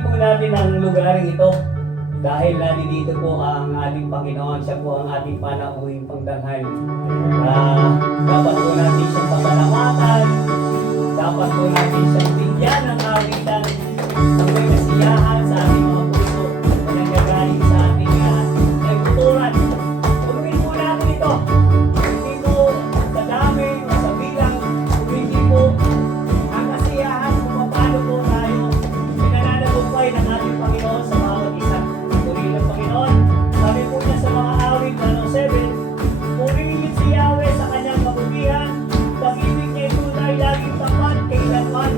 Purihin po natin ang lugar ito dahil nandito po ang ating Panginoon. Siya po ang ating panauhing pangdanghal. Dapat po natin siyang pasalamatan. Dapat po natin siyang bigyan ng kawitan ng may kasiyahan sa ating mga puso na nanggagaling sa ating nagtuturan. Purihin po natin ito. Hindi po sa dami o sa bilang. Hindi po ang kasiyahan kung paano po tayo pinananagumpay ng ating Panginoon sa mga mag-isa. Purihin ang Panginoon. Sabi po niya sa mga awit 107, purihin si Yahweh sa kanyang kabutihan. Pag-ibig niya ito ay laging tapat kailanman.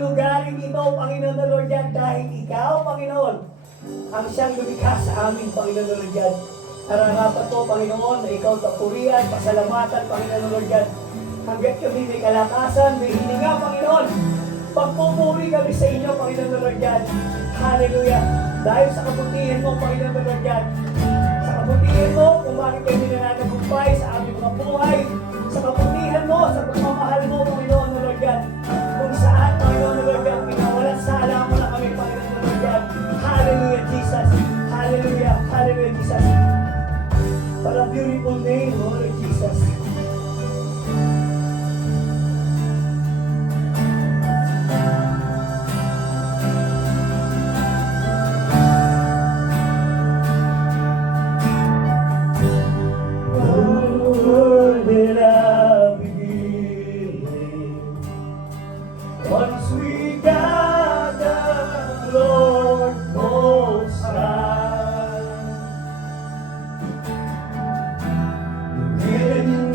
lugaring ito, Panginoon na Lord God, dahil Ikaw, Panginoon, ang siyang lumikha sa amin, Panginoon na Lord God. Nararapat po, Panginoon, na Ikaw tapurihan, pasalamatan, Panginoon na Lord God. Hanggat kami may kalakasan, may hininga, Panginoon. Pagpupuri kami sa inyo, Panginoon na Lord God. Hallelujah. Dahil sa kabutihan mo, Panginoon na Lord God. Sa kabutihan mo, kung bakit kami nananagumpay sa aming mga buhay. Sa kabutihan mo, sa pagmamahal mo, Panginoon na Lord God. Kung saan, Panginoon na Lord God, pinawalang sala mo na kami, Panginoon na Lord God. Hallelujah, Jesus. Hallelujah. Hallelujah, Jesus. What a beautiful name, Lord Jesus. Where did I begin? Once we gather, Lord Most High, in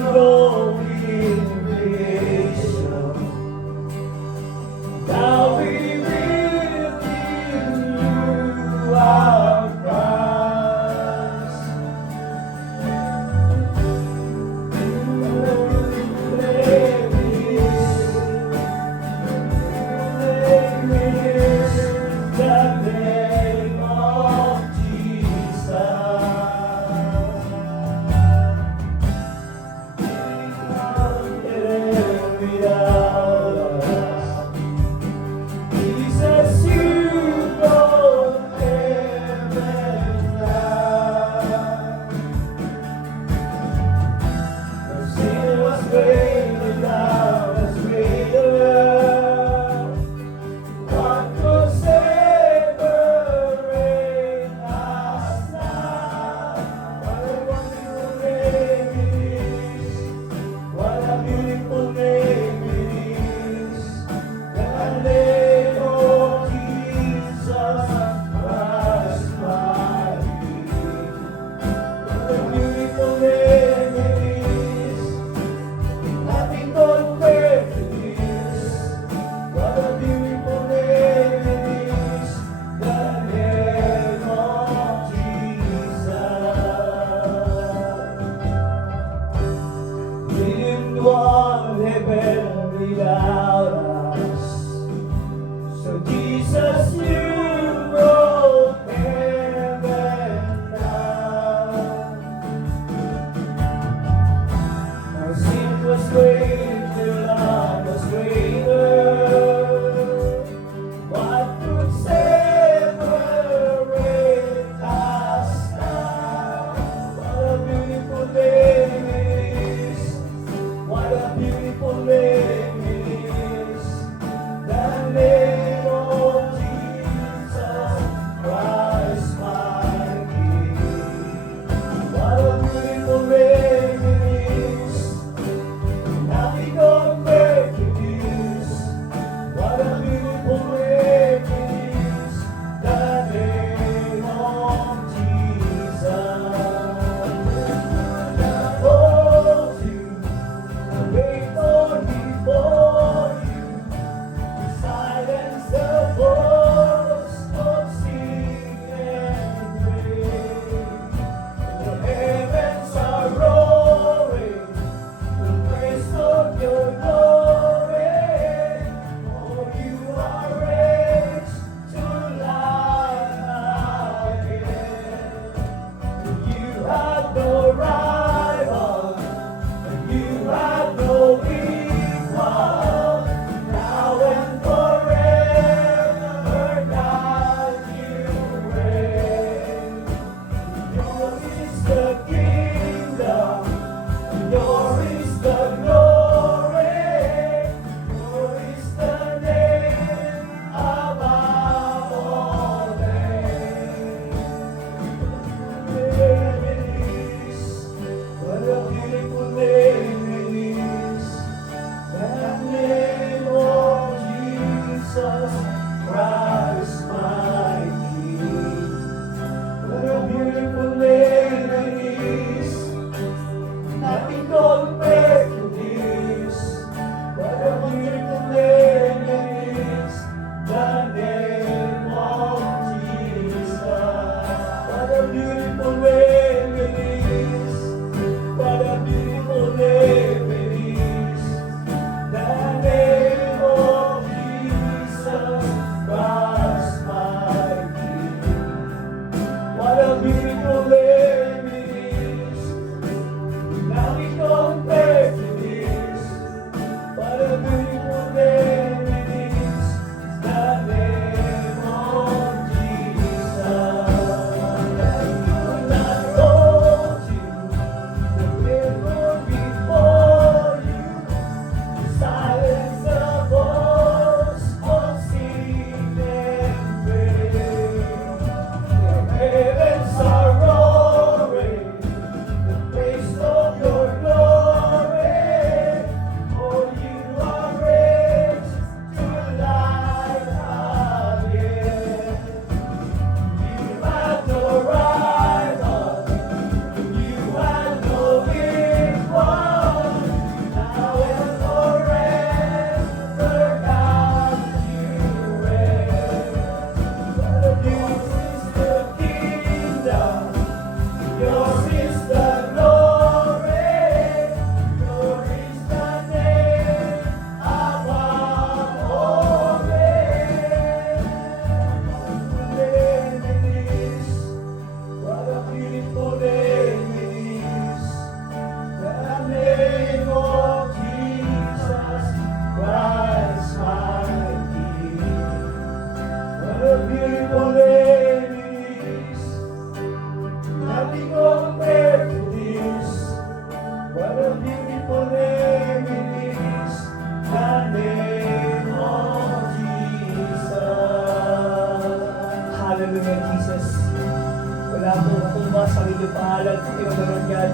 inyong pangalan, Panginoon Lord God.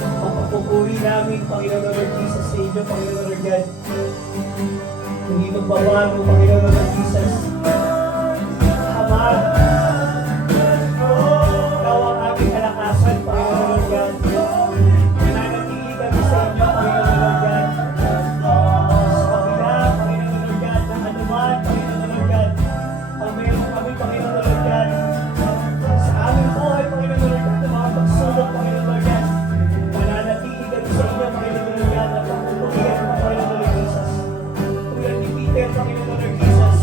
Pagpapupuri namin, Panginoon Lord Jesus, sa inyo, Panginoon Lord God. Hindi magbabago, Panginoon Lord Jesus. Ama, Ikaw ang aming kalakasan, Panginoon Lord God. Nananatili kami sa inyo, Panginoon Lord God. Sa kabila, Panginoon Lord God, ng anuman, Panginoon Lord God. Ang meron kami, Panginoon Lord God. Sa aming buhay, Panginoon Lord God, ng mga pagsubok, Panginoon Lord God. Mananatili kami sa inyo, Panginoon Lord God, at pagpupurihan mo, Panginoon Lord Jesus. Tulad ni Peter, Panginoon Lord Jesus.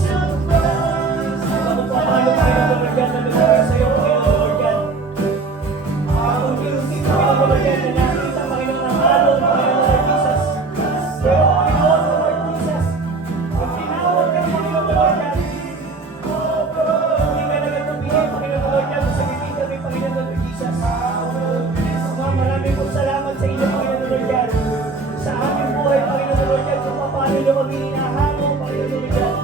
Pagpapalo, Panginoon Lord God, na lumagay sa iyo, Panginoon Lord God. Unti-unti, Panginoon Lord God, na nakita, Panginoon, ang alon, Panginoon Lord Jesus. Pero, Panginoon Lord Jesus, pag tinawag ka, Panginoon Lord God, hindi ka nagatubihin, Panginoon Lord God, sa bibig kami, Panginoon Lord Jesus. Ama, maraming pong salamat sa inyo, Panginoon Lord God. Sa aming buhay, Panginoon Lord God, kung paano nyo kami hinahango, Panginoon Lord God.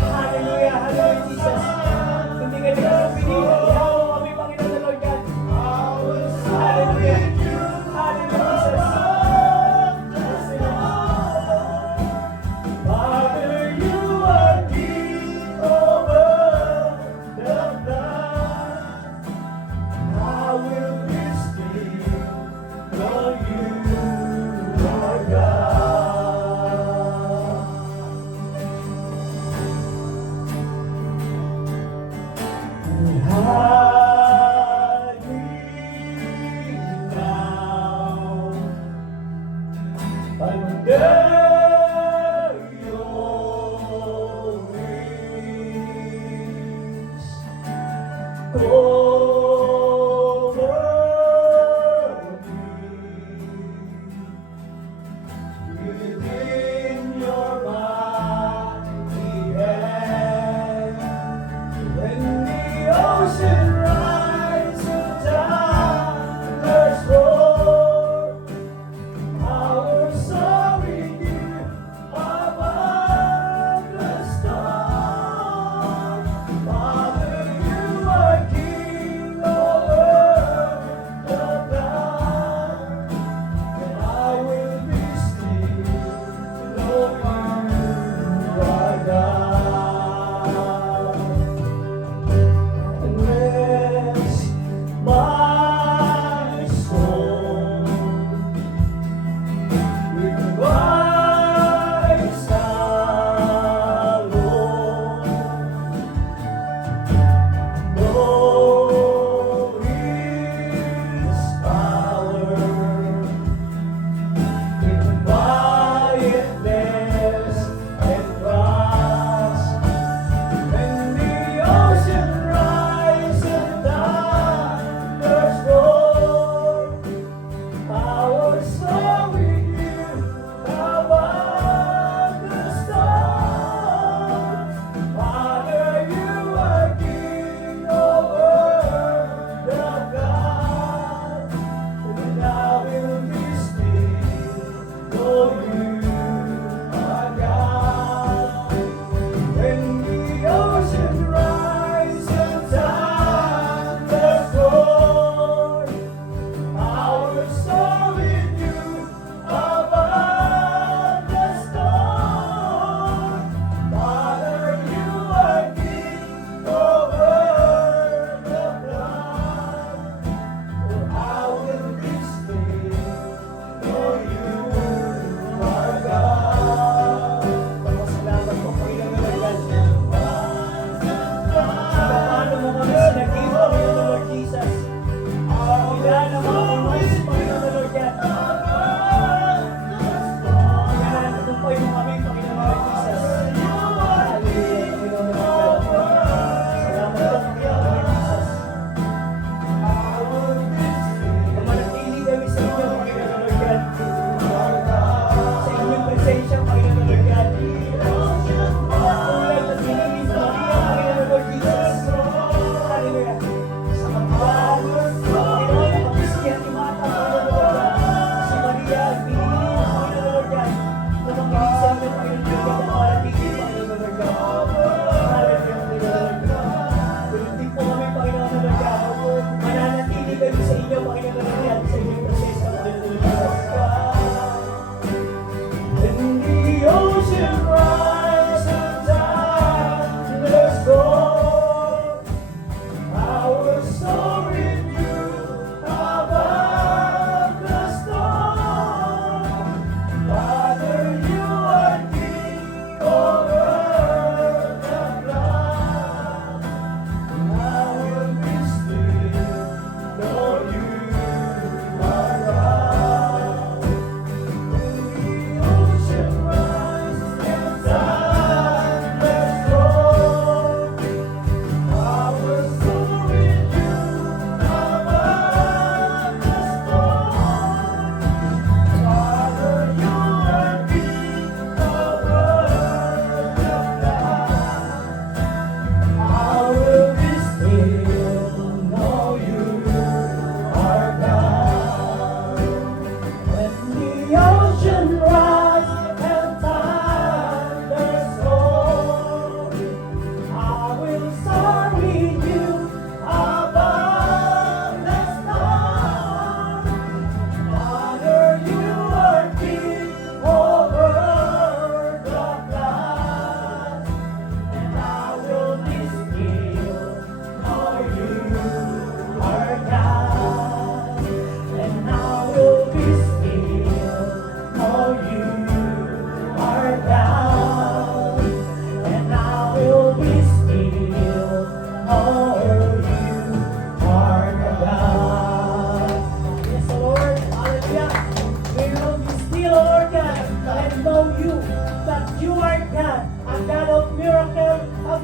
Hallelujah, hallelujah, Jesus. Hindi ka nagatubihin, ihawo kami, Panginoon Lord God. Hallelujah, hallelujah, Jesus. Father, you are king over the blood. I will be still, know you are God.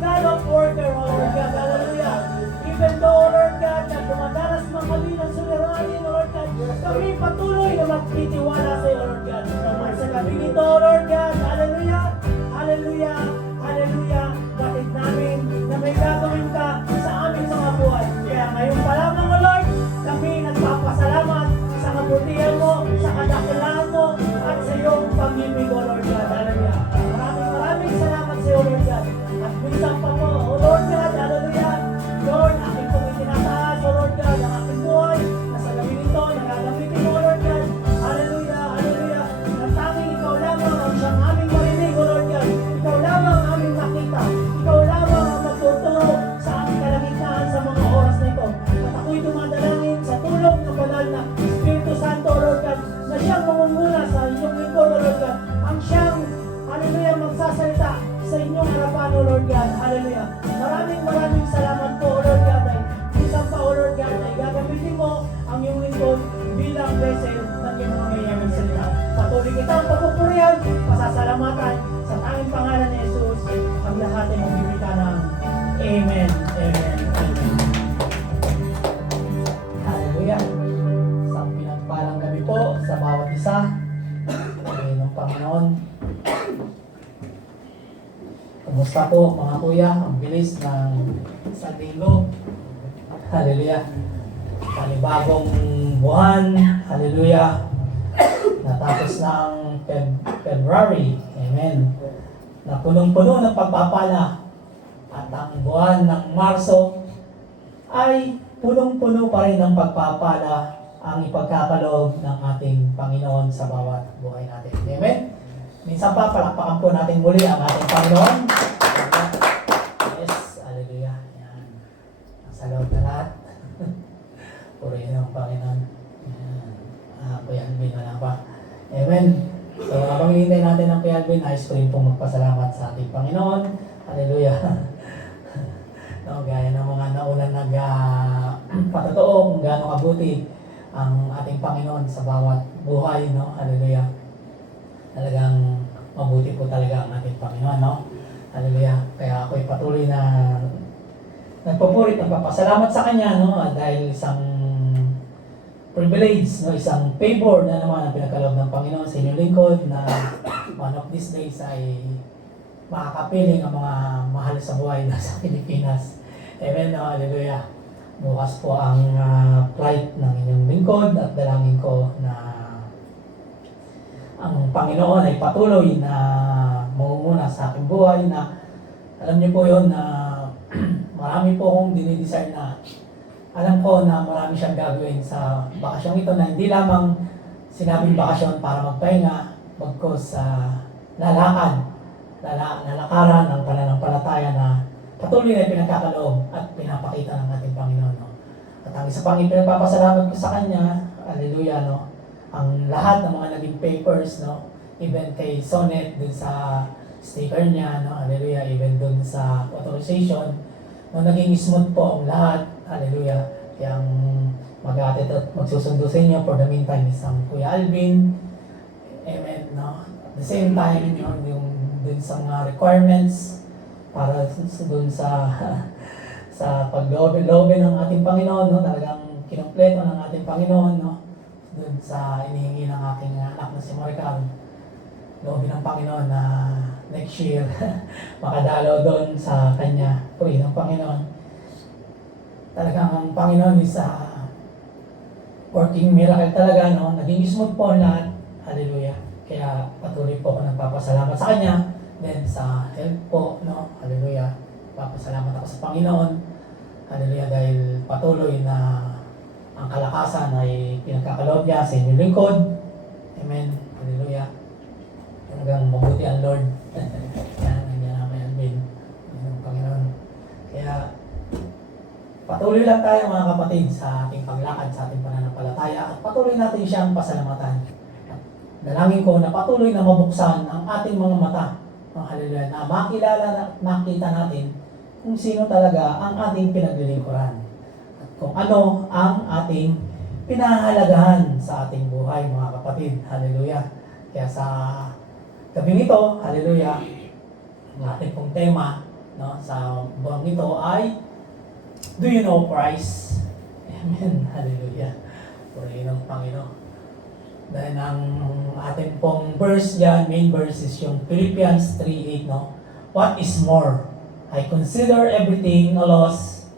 God of order, O Lord God, hallelujah. Even though, O Lord God, na dumadanas man kami ng suliranin, O Lord God, kami patuloy na magtitiwala sa iyo, O Lord God. At sa gabi nito, O Lord God, hallelujah, hallelujah, hallelujah, batid namin na may gagawin ka sa aming mga buhay. Kaya ngayon pa lamang, O Lord, kami nagpapasalamat sa kabutihan mo, sa kadakilaan mo, at sa iyong pag-ibig, O Lord God, hallelujah. Maraming salamat sa iyo, Lord God. At minsan pa po, O Lord God, hallelujah. Lord, aking pong itinataas, O Lord God, ang aking buhay, na sa gabi nito, nagagamitin mo, O Lord God. Hallelujah, hallelujah. Na tanging ikaw lamang ang siyang aming marinig, O Lord God. Ikaw lamang ang aming makita. Ikaw lamang ang magtuturo sa aming kalagitnaan sa mga oras na ito. At ako'y dumadalangin sa tulong ng banal na Espiritu Santo, O Lord God, na siyang mamumula sa inyong lingkod, O Lord God. Ang siyang, hallelujah, magsasalita sa inyong harapan, O Lord God. Hallelujah. Maraming salamat po, O Lord God. Ay minsan pa, O Lord God, ay gagamitin mo ang iyong lingkod bilang vessel ng iyong mga mayamang salita. Patuloy kitang papupurihan, pasasalamatan sa tanging pangalan ni Jesus. Ang lahat ay magbibigay ng Amen. Amen. Amen. Hallelujah. Sa pinagpalang gabi po sa bawat isa. Amen ng Panginoon. Kumusta po mga kuya? Ang bilis ng isang linggo. Hallelujah. Panibagong buwan. Hallelujah. Natapos na ang February. Amen. Na punong-puno ng pagpapala. At ang buwan ng Marso ay punong-puno pa rin ng pagpapala ang ipagkakaloob ng ating Panginoon sa bawat buhay natin. Amen. Minsan pa, palakpakan po natin muli ang ating Panginoon. Yes, hallelujah. Yan. Sa loob na lahat. Purihin ang Panginoon. Yan. Kuya Alvin, wala pa. Amen. So, habang hinihintay natin ang Kuya Alvin, nais ko rin pong magpasalamat sa ating Panginoon. Hallelujah. No, gaya ng mga naunang patotoo kung gaano kabuti ang ating Panginoon sa bawat buhay, no? Hallelujah. Talagang mabuti po talaga ang ating Panginoon, no? Hallelujah. Kaya ako'y patuloy na nagpapurit, nagpapasalamat sa Kanya, no? Dahil isang privilege, no? Isang favor na naman ang pinagkaloob ng Panginoon sa inyong lingkod na one of these days ay makakapiling ang mga mahal sa buhay na sa Pilipinas. Amen, no? Hallelujah. Bukas po ang flight ng inyong lingkod at dalangin ko na ang Panginoon ay patuloy na mamumuna sa aking buhay na alam niyo po yun na marami po akong dinidesire na alam ko na marami siyang gagawin sa bakasyong ito na hindi lamang sinabing bakasyon para magpahinga bagkos sa lalakaran ng pananampalataya na patuloy na pinagkakaloob at pinapakita ng ating Panginoon. No? At ang isa pang ipinagpapasalamat ko sa Kanya, hallelujah, no? Ang lahat ng mga naging papers, no? Even kay Sonet, dun sa sticker niya, no? Hallelujah, even dun sa authorization, no? Naging smooth po ang lahat, hallelujah. Kaya ang mag-aatid at magsusundo sa inyo for the meantime is ang Kuya Alvin, amen, no? At the same time, yung dun sa mga requirements para dun sa sa paglobe ng ating Panginoon, no? Talagang kinumpleto ng ating Panginoon, no? Doon sa inihingi ng aking anak na si Maricar, loobin ng Panginoon na next year makadalaw doon sa kanya. Purihin ng Panginoon. Talagang ang Panginoon is working miracle talaga, no? Naging smooth po lahat. Hallelujah. Kaya patuloy po ako nagpapasalamat sa kanya. Then sa health po, no? Hallelujah. Papasalamat ako sa Panginoon. Hallelujah. Dahil patuloy na ang kalakasan ay pinagkakaloob niya sa inyong lingkod. Amen. Hallelujah. Talagang mabuti ang Lord. Yan, nandiyan naman yan, Ben. Ang Panginoon. Kaya, patuloy lang tayo mga kapatid sa ating paglakad, sa ating pananampalataya. At patuloy natin siyang pasalamatan. Dalangin ko na patuloy na mabuksan ang ating mga mata. Hallelujah. Na makita natin kung sino talaga ang ating pinaglilingkuran. Kung ano ang ating pinahahalagahan sa ating buhay, mga kapatid. Hallelujah. Kaya sa gabi nito, hallelujah, ang ating pong tema no, sa buwang ito ay, do you know Christ? Amen. Hallelujah. Purihin ang Panginoon. Dahil ang ating pong verse dyan, main verse is yung Philippians 3:8, no? What is more? I consider everything a loss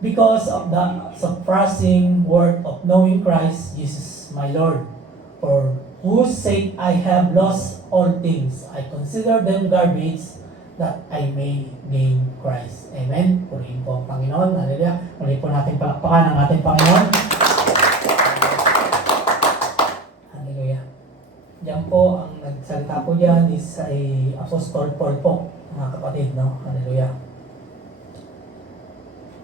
because of the surpassing worth of knowing Christ Jesus my Lord, for whose sake I have lost all things. I consider them garbage that I may gain Christ. Amen. Purihin po ang Panginoon. Hallelujah. Muli po natin palakpakan ang ating Panginoon. Hallelujah. Diyan po, ang nagsalita po diyan is ay Apostol Paul po, mga kapatid, no? Hallelujah.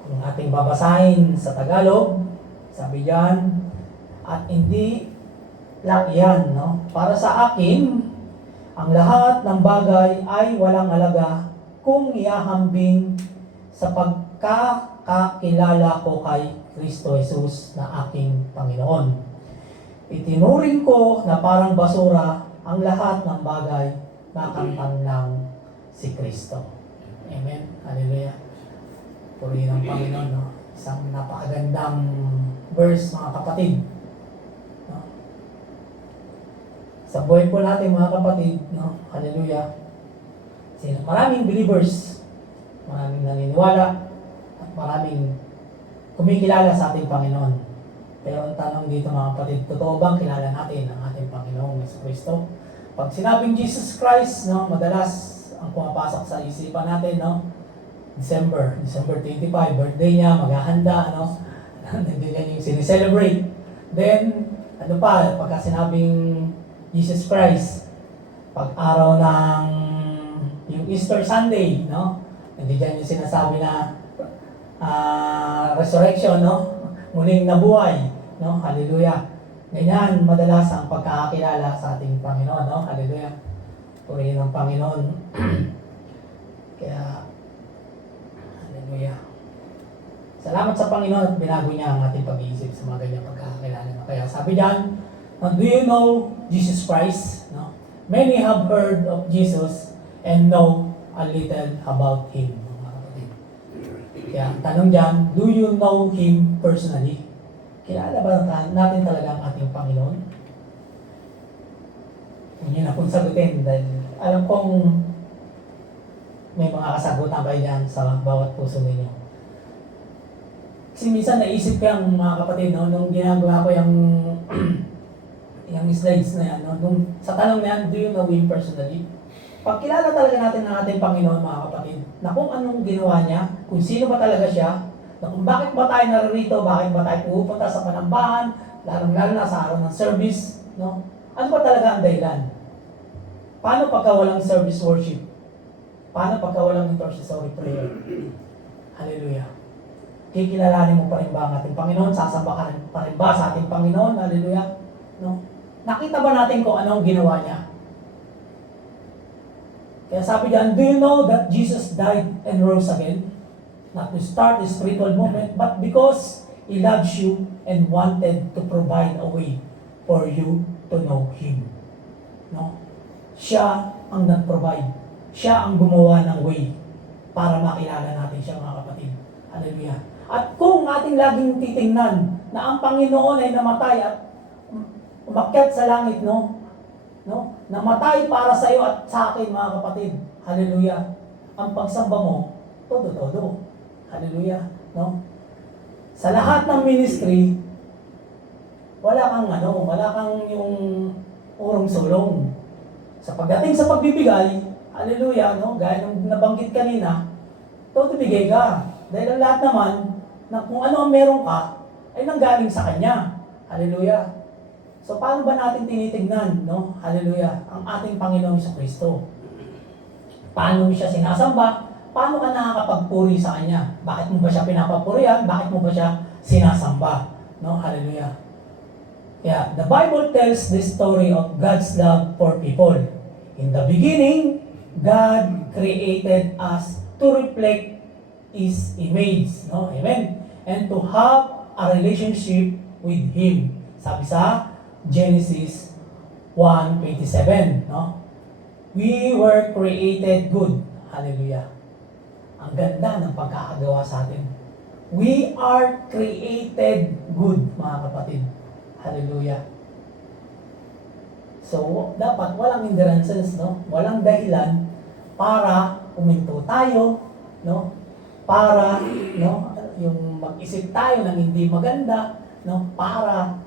Kung ating babasahin sa Tagalog, sabi diyan, at hindi lang yan, no? Para sa akin, ang lahat ng bagay ay walang halaga kung iahambing sa pagkakakilala ko kay Kristo Jesus na aking Panginoon. Itinuring ko na parang basura ang lahat ng bagay na kantang ng si Kristo. Amen. Hallelujah. Purihin ang Panginoon, no? Isang napakagandang verse, mga kapatid. No? Sa buhay po natin, mga kapatid, no? Hallelujah. Maraming believers, maraming naniniwala, at maraming kumikilala sa ating Panginoon. Pero ang tanong dito, mga kapatid, totoo bang kilala natin ang ating Panginoong Jesucristo? Pag sinabing Jesus Christ, no, madalas ang pumapasok sa isipan natin, no? December 25, birthday niya, maghahanda, no? Nandiyan yung sinicelebrate. Then, ano pa, pagka sinabing Jesus Christ, pag araw ng yung Easter Sunday, no? Nandiyan yung sinasabi na resurrection, no? Muling nabuhay, no? Hallelujah. Ganyan, madalas ang pagkakakilala sa ating Panginoon, no? Hallelujah. Purihin ang Panginoon. Kaya, hallelujah. Salamat sa Panginoon at binago niya ang ating pag-iisip sa mga ganyang pagkakakilala. Kaya sabi diyan, do you know Jesus Christ? No? Many have heard of Jesus and know a little about Him. Mga kapatid. Kaya ang tanong diyan, do you know Him personally? Kilala ba natin talaga ang ating Panginoon? Hindi na kung sagutin dahil alam kong may mga kasagutan kayo dyan sa bawat puso ninyo. Kasi minsan naisip ko yung mga kapatid, no, nung ginagawa ko yung yung slides na yan, no, nung, sa tanong na yan, do you know Him personally? Pag kilala talaga natin ang ating Panginoon, mga kapatid, na kung anong ginawa niya, kung sino ba talaga siya, na kung bakit ba tayo naririto, bakit ba tayo pupunta sa panambahan, lalong-lalo na sa araw ng service, no? Ano ba talaga ang dahilan? Paano pagka walang service worship? Paano pagka walang intercessory prayer? Hallelujah. Kikilalanin mo pa rin ba ang ating Panginoon? Sasamba ka pa rin ba sa ating Panginoon? Hallelujah. No? Nakita ba natin kung ano ang ginawa niya? Kaya sabi diyan, do you know that Jesus died and rose again? Not to start the spiritual movement, but because He loves you and wanted to provide a way for you to know Him. No? Siya ang nag-provide. Siya ang gumawa ng way para makilala natin siya, mga kapatid. Hallelujah. At kung ating laging titingnan na ang Panginoon ay namatay at umakyat sa langit, no? Namatay para sa iyo at sa akin, mga kapatid. Hallelujah. Ang pagsamba mo, todo-todo. Hallelujah. No? Sa lahat ng ministry, wala kang yung urong-sulong. Sa pagdating sa pagbibigay, hallelujah, no? Gaya ng nabanggit kanina, todo bigay ka. Dahil ang lahat naman, na kung ano ang meron ka, ay nanggaling sa Kanya. Hallelujah. So, paano ba natin tinitignan, no? Hallelujah, ang ating Panginoong Jesucristo? Paano mo siya sinasamba? Paano ka nakakapagpuri sa Kanya? Bakit mo ba siya pinapapurihan? Bakit mo ba siya sinasamba? No? Hallelujah. Yeah, the Bible tells the story of God's love for people. In the beginning, God created us to reflect His image. No? Amen? And to have a relationship with Him. Sabi sa Genesis 1:27, no? We were created good. Hallelujah. Ang ganda ng pagkakagawa sa atin. We are created good, mga kapatid. Hallelujah. So, dapat walang hindrances, no? Walang dahilan para uminto tayo, no? Para, no, yung mag-isip tayo ng hindi maganda, no? Para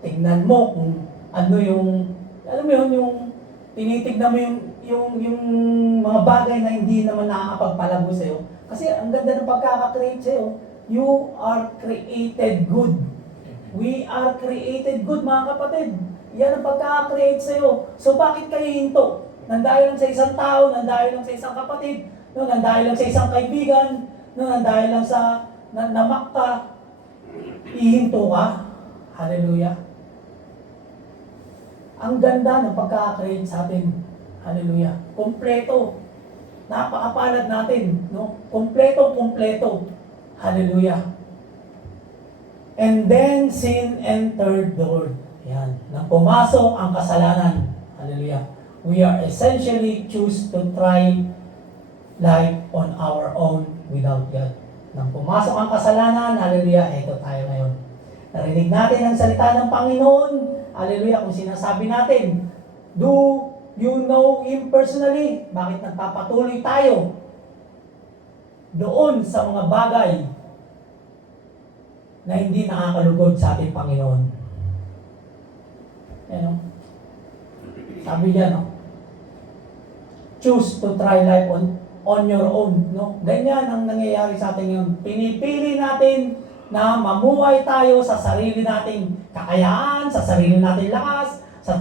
tingnan mo kung ano yung, alam mo yun, yung tinitignan mo yung mga bagay na hindi naman nakakapagpalago sa'yo. Kasi ang ganda ng pagkaka-create sa'yo. You are created good. We are created good, mga kapatid. Yan ang pagkaka-create sa'yo. So bakit kayo hinto? Nandahil lang sa isang tao, nandahil lang sa isang kapatid, no, nandahil lang sa isang kaibigan, no, nandahil lang sa namak ka, ihinto ka. Hallelujah. Ang ganda ng pagkaka-create sa atin. Hallelujah. Kompleto. Napakapalad natin, no? Kompleto. Hallelujah. And then sin entered the world. Yan. Nang pumasok ang kasalanan. Hallelujah. We are essentially choose to try life on our own without God. Nang pumasok ang kasalanan, hallelujah, eto tayo ngayon. Narinig natin ang salita ng Panginoon. Hallelujah, kung sinasabi natin, do you know Him personally? Bakit nagpapatuloy tayo doon sa mga bagay na hindi nakakalugod sa ating Panginoon? Ano? Sabi niya, no? Choose to try life on your own, no? Ganyan ang nangyayari sa atin ngayon. Pinipili natin na mamuhay tayo sa sarili nating kakayaan, sa sarili nating lakas, sa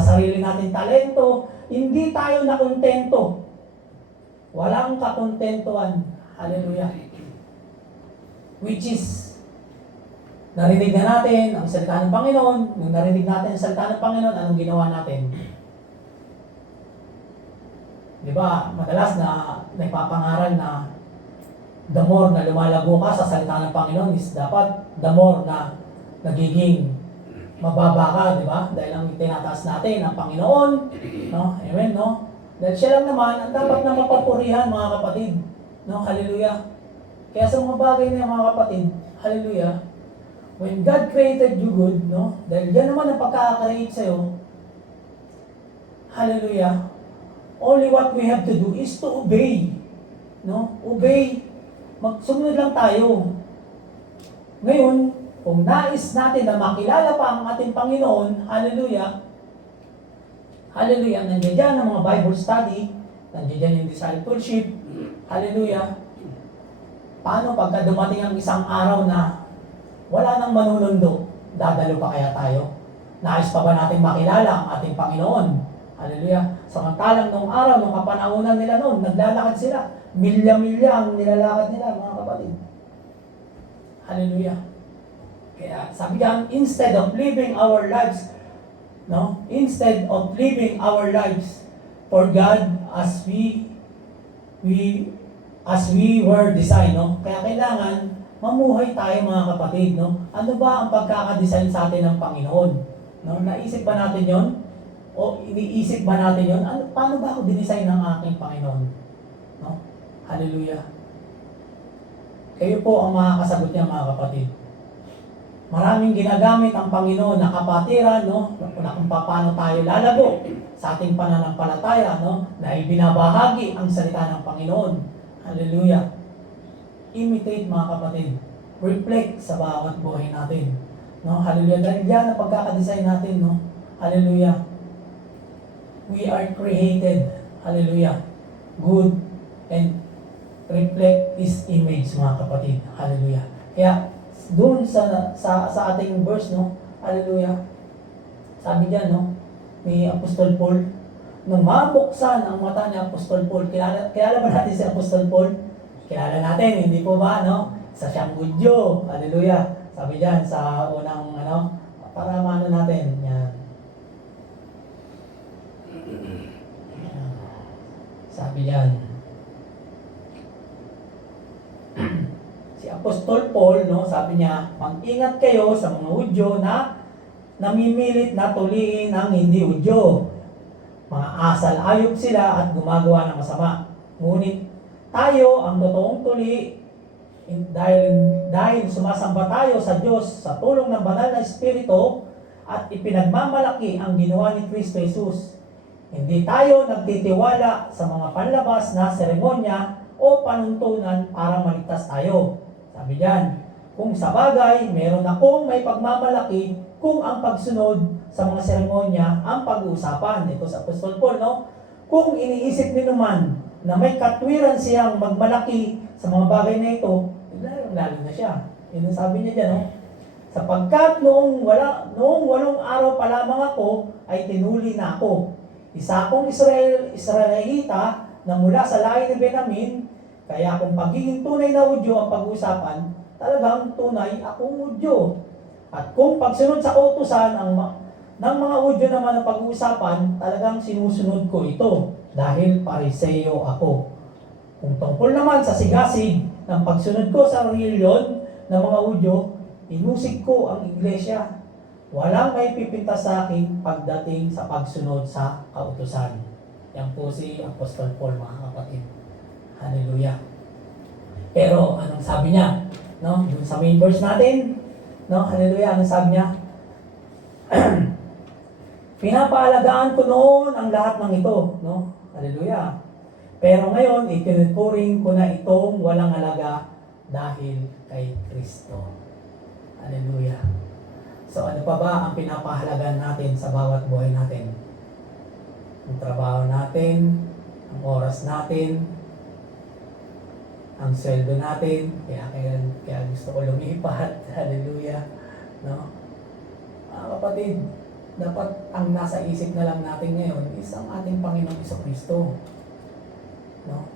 sarili nating talento. Hindi tayo nakontento. Walang kakontentuhan. Hallelujah. Which is, narinig na natin ang salita ng Panginoon. Nung narinig natin ang salita ng Panginoon, anong ginawa natin? Di ba, madalas na nagpapangaral na the more na lumalago ka sa salita ng Panginoon is dapat the more na nagiging mababa ka, di ba? Dahil ang tinataas natin ang Panginoon, no? Amen, no? Dahil siya lang naman ang dapat na mapapurihan, mga kapatid. No? Hallelujah. Kaya sa mga bagay na mga kapatid, hallelujah, when God created you good, no? Dahil yan naman ang pagkaka-create sa'yo, hallelujah, only what we have to do is to obey. No? Obey. Magsumunod lang tayo. Ngayon, kung nais natin na makilala pa ang ating Panginoon, hallelujah, hallelujah, nandiyan dyan ang mga Bible study, nandiyan dyan yung discipleship, hallelujah. Paano pagka dumating ang isang araw na wala nang manunundo, dadalo pa kaya tayo? Nais pa ba natin makilala ang ating Panginoon? Hallelujah. Samantalang nung araw, nung kapanahunan nila noon, naglalakad sila. Milya-milya ang nilalakad nila, mga kapatid. Hallelujah. Kaya sabi diyan, instead of living our lives, no? Instead of living our lives for God as we were designed, no? Kaya kailangan mamuhay tayo, mga kapatid, no? Ano ba ang pagkakadesign sa atin ng Panginoon? No? Naisip ba natin 'yon? O iniisip ba natin yun? Paano ba ako dinesign ng aking Panginoon? No? Hallelujah. Kayo po ang makakasagot niya, mga kapatid. Maraming ginagamit ang Panginoon na kapatiran, no? Kung paano tayo lalago sa ating pananampalataya, no? Na ibinabahagi ang salita ng Panginoon. Hallelujah. Imitate, mga kapatid. Reflect sa bawat buhay natin. No? Hallelujah. Dahil yan ang pagkakadesign natin, no? Hallelujah. We are created, hallelujah, good and reflect His image, mga kapatid, hallelujah. Kaya, doon sa ating verse, no, hallelujah, sabi diyan, no, may Apostol Paul, nung mabuksan ang mata ni Apostol Paul, kilala ba natin si Apostol Paul? Kilala natin, hindi po ba, no? Sa siyang Hudyo, hallelujah, sabi diyan sa unang, para maano natin, yan. Sabi yan. Si Apostol Paul, no, sabi niya, mag-ingat kayo sa mga Hudyo na namimilit na tuliin ang hindi Hudyo. Mga asal-ayop sila at gumagawa ng masama. Ngunit tayo ang totoong tuli dahil sumasamba tayo sa Diyos sa tulong ng banal na Espiritu at ipinagmamalaki ang ginawa ni Kristo Jesus. Hindi tayo nagtitiwala sa mga panlabas na seremonya o panuntunan para maligtas tayo. Sabi diyan, kung sa bagay, meron akong may pagmamalaki kung ang pagsunod sa mga seremonya ang pag-uusapan. Ito sa Apostol Paul, no? Kung iniisip niyo naman na may katwiran siyang magmalaki sa mga bagay na ito, lalo na siya. Yun ang sabi niya dyan, no? Sapagkat noong 8 araw pa lamang ako, ay tinuli na ako. Isa akong Israelita na mula sa lahi ni Benjamin, kaya kung pagiging tunay na Hudyo ang pag-uusapan, talagang tunay akong Hudyo. At kung pagsunod sa utusan ng mga Hudyo naman ang pag-uusapan, talagang sinusunod ko ito dahil Pariseo ako. Kung tungkol naman sa sigasig ng pagsunod ko sa reliyon ng mga Hudyo, inusig ko ang iglesia. Walang may pipinta sa akin pagdating sa pagsunod sa kautusan. Yan po si Apostol Paul, mga kapatid. Hallelujah. Pero anong sabi niya? No, dun sa main verse natin, no, hallelujah, anong sabi niya? Pinapaalagaan ko noon ang lahat ng ito, no? Hallelujah. Pero ngayon, itinuturing ko na itong walang halaga dahil kay Kristo. Hallelujah. So ano pa ba ang pinapahalagan natin sa bawat buhay natin? Ang trabaho natin, ang oras natin, ang sweldo natin, kaya gusto ko lumipat. Hallelujah. No? Kapatid, dapat ang nasa isip na lang natin ngayon is ang ating Panginoong Jesucristo. No?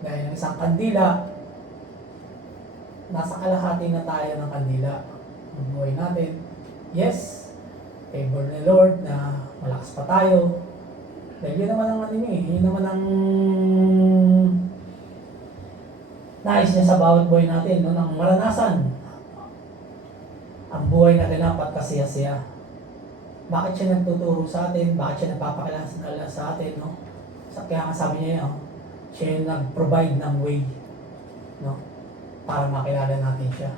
Gaya ng isang kandila, nasa kalahati na tayo ng kandila. Ang buhay natin, yes, favor ni Lord na malakas pa tayo. Dahil yun naman ang yun naman ang nais niya sa bawat buhay natin, no? Nang maranasan ang buhay natin dapat kasiya-siya. Bakit siya nagtuturo sa atin? Bakit siya nagpapakilala sa atin, no? Kaya nga sabi niya, no? Siya yung nag-provide ng way, no? Para makilala natin siya.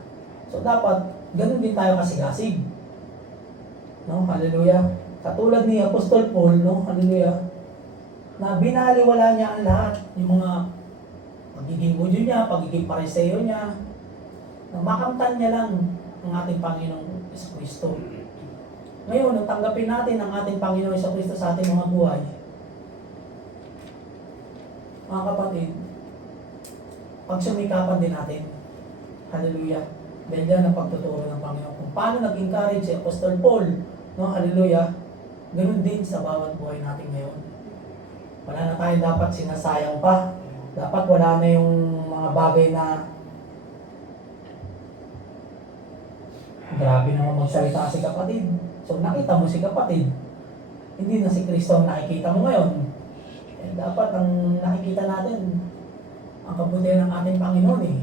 So dapat ganun din tayo kasigasig, no? Hallelujah. Katulad ni Apostol Paul, no? Hallelujah, na binaliwala niya ang lahat, yung mga pagiging Hudyo niya, pagiging Pariseo niya, na makamtan niya lang ang ating Panginoong Jesucristo. Ngayon, nang tanggapin natin ang ating Panginoong Jesucristo sa ating mga buhay, mga kapatid, pagsumikapan din natin. Hallelujah. Dahil yan ang pagtuturo ng Panginoon. Kung paano nag-encourage si Apostol Paul, no? Hallelujah. Ganun din sa bawat buhay natin ngayon. Wala na tayo dapat sinasayang pa. Dapat wala na yung mga bagay na grabe naman magsalita si kapatid. So nakita mo si kapatid. Hindi na si Kristo ang nakikita mo ngayon. Eh, dapat ang nakikita natin ang kabutihan ng ating Panginoon eh.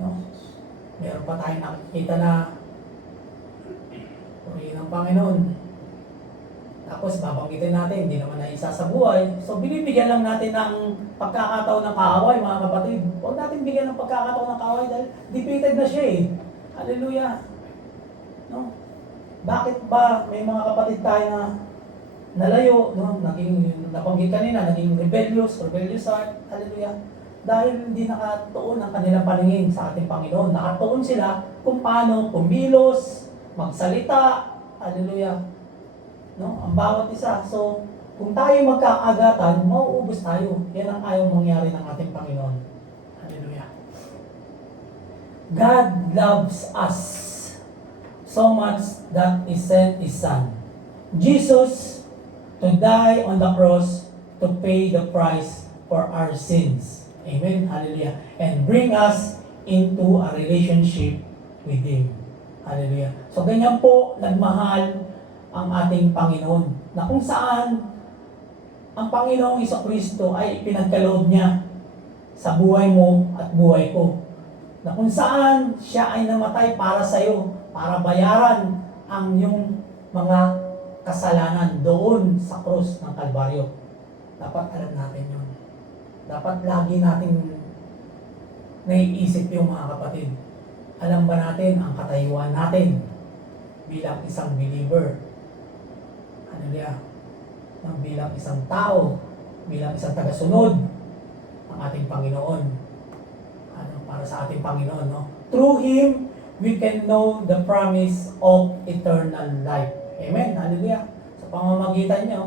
No? Meron pa tayong nakikita na purihin ng Panginoon. Tapos babanggitin natin, hindi naman na isa sa buhay. So binibigyan lang natin ng pagkakataon ng kaaway, mga kapatid. Huwag natin bigyan ng pagkakataon ng kaaway dahil defeated na siya eh. Hallelujah. No? Bakit ba may mga kapatid tayo na nalayo, no? Naging, nabanggit kanina, naging rebellious heart. Hallelujah. Dahil hindi nakatuon ang kanilang paningin sa ating Panginoon. Nakatuon sila kung paano kumilos, magsalita. Hallelujah. No? Ang bawat isa. So, kung tayo magkaagatan, mauubos tayo. Yan ang ayaw mangyari ng ating Panginoon. Hallelujah. God loves us so much that He sent His Son, Jesus, to die on the cross to pay the price for our sins. Amen. Hallelujah. And bring us into a relationship with Him. Hallelujah. So, ganyan po nagmahal ang ating Panginoon, na kung saan ang Panginoong Jesucristo ay pinagkaloob niya sa buhay mo at buhay ko. Na kung saan siya ay namatay para sa iyo, para bayaran ang iyong mga kasalanan doon sa krus ng Kalbaryo. Dapat alam natin yun. dapat lagi nating naiisip yung mga kapatid. Alam ba natin ang katayuan natin bilang isang believer? Hallelujah. Bilang isang tao, bilang isang tagasunod ng ating Panginoon. Para sa ating Panginoon, no? Through Him, we can know the promise of eternal life. Amen. Hallelujah. Sa pamamagitan niya,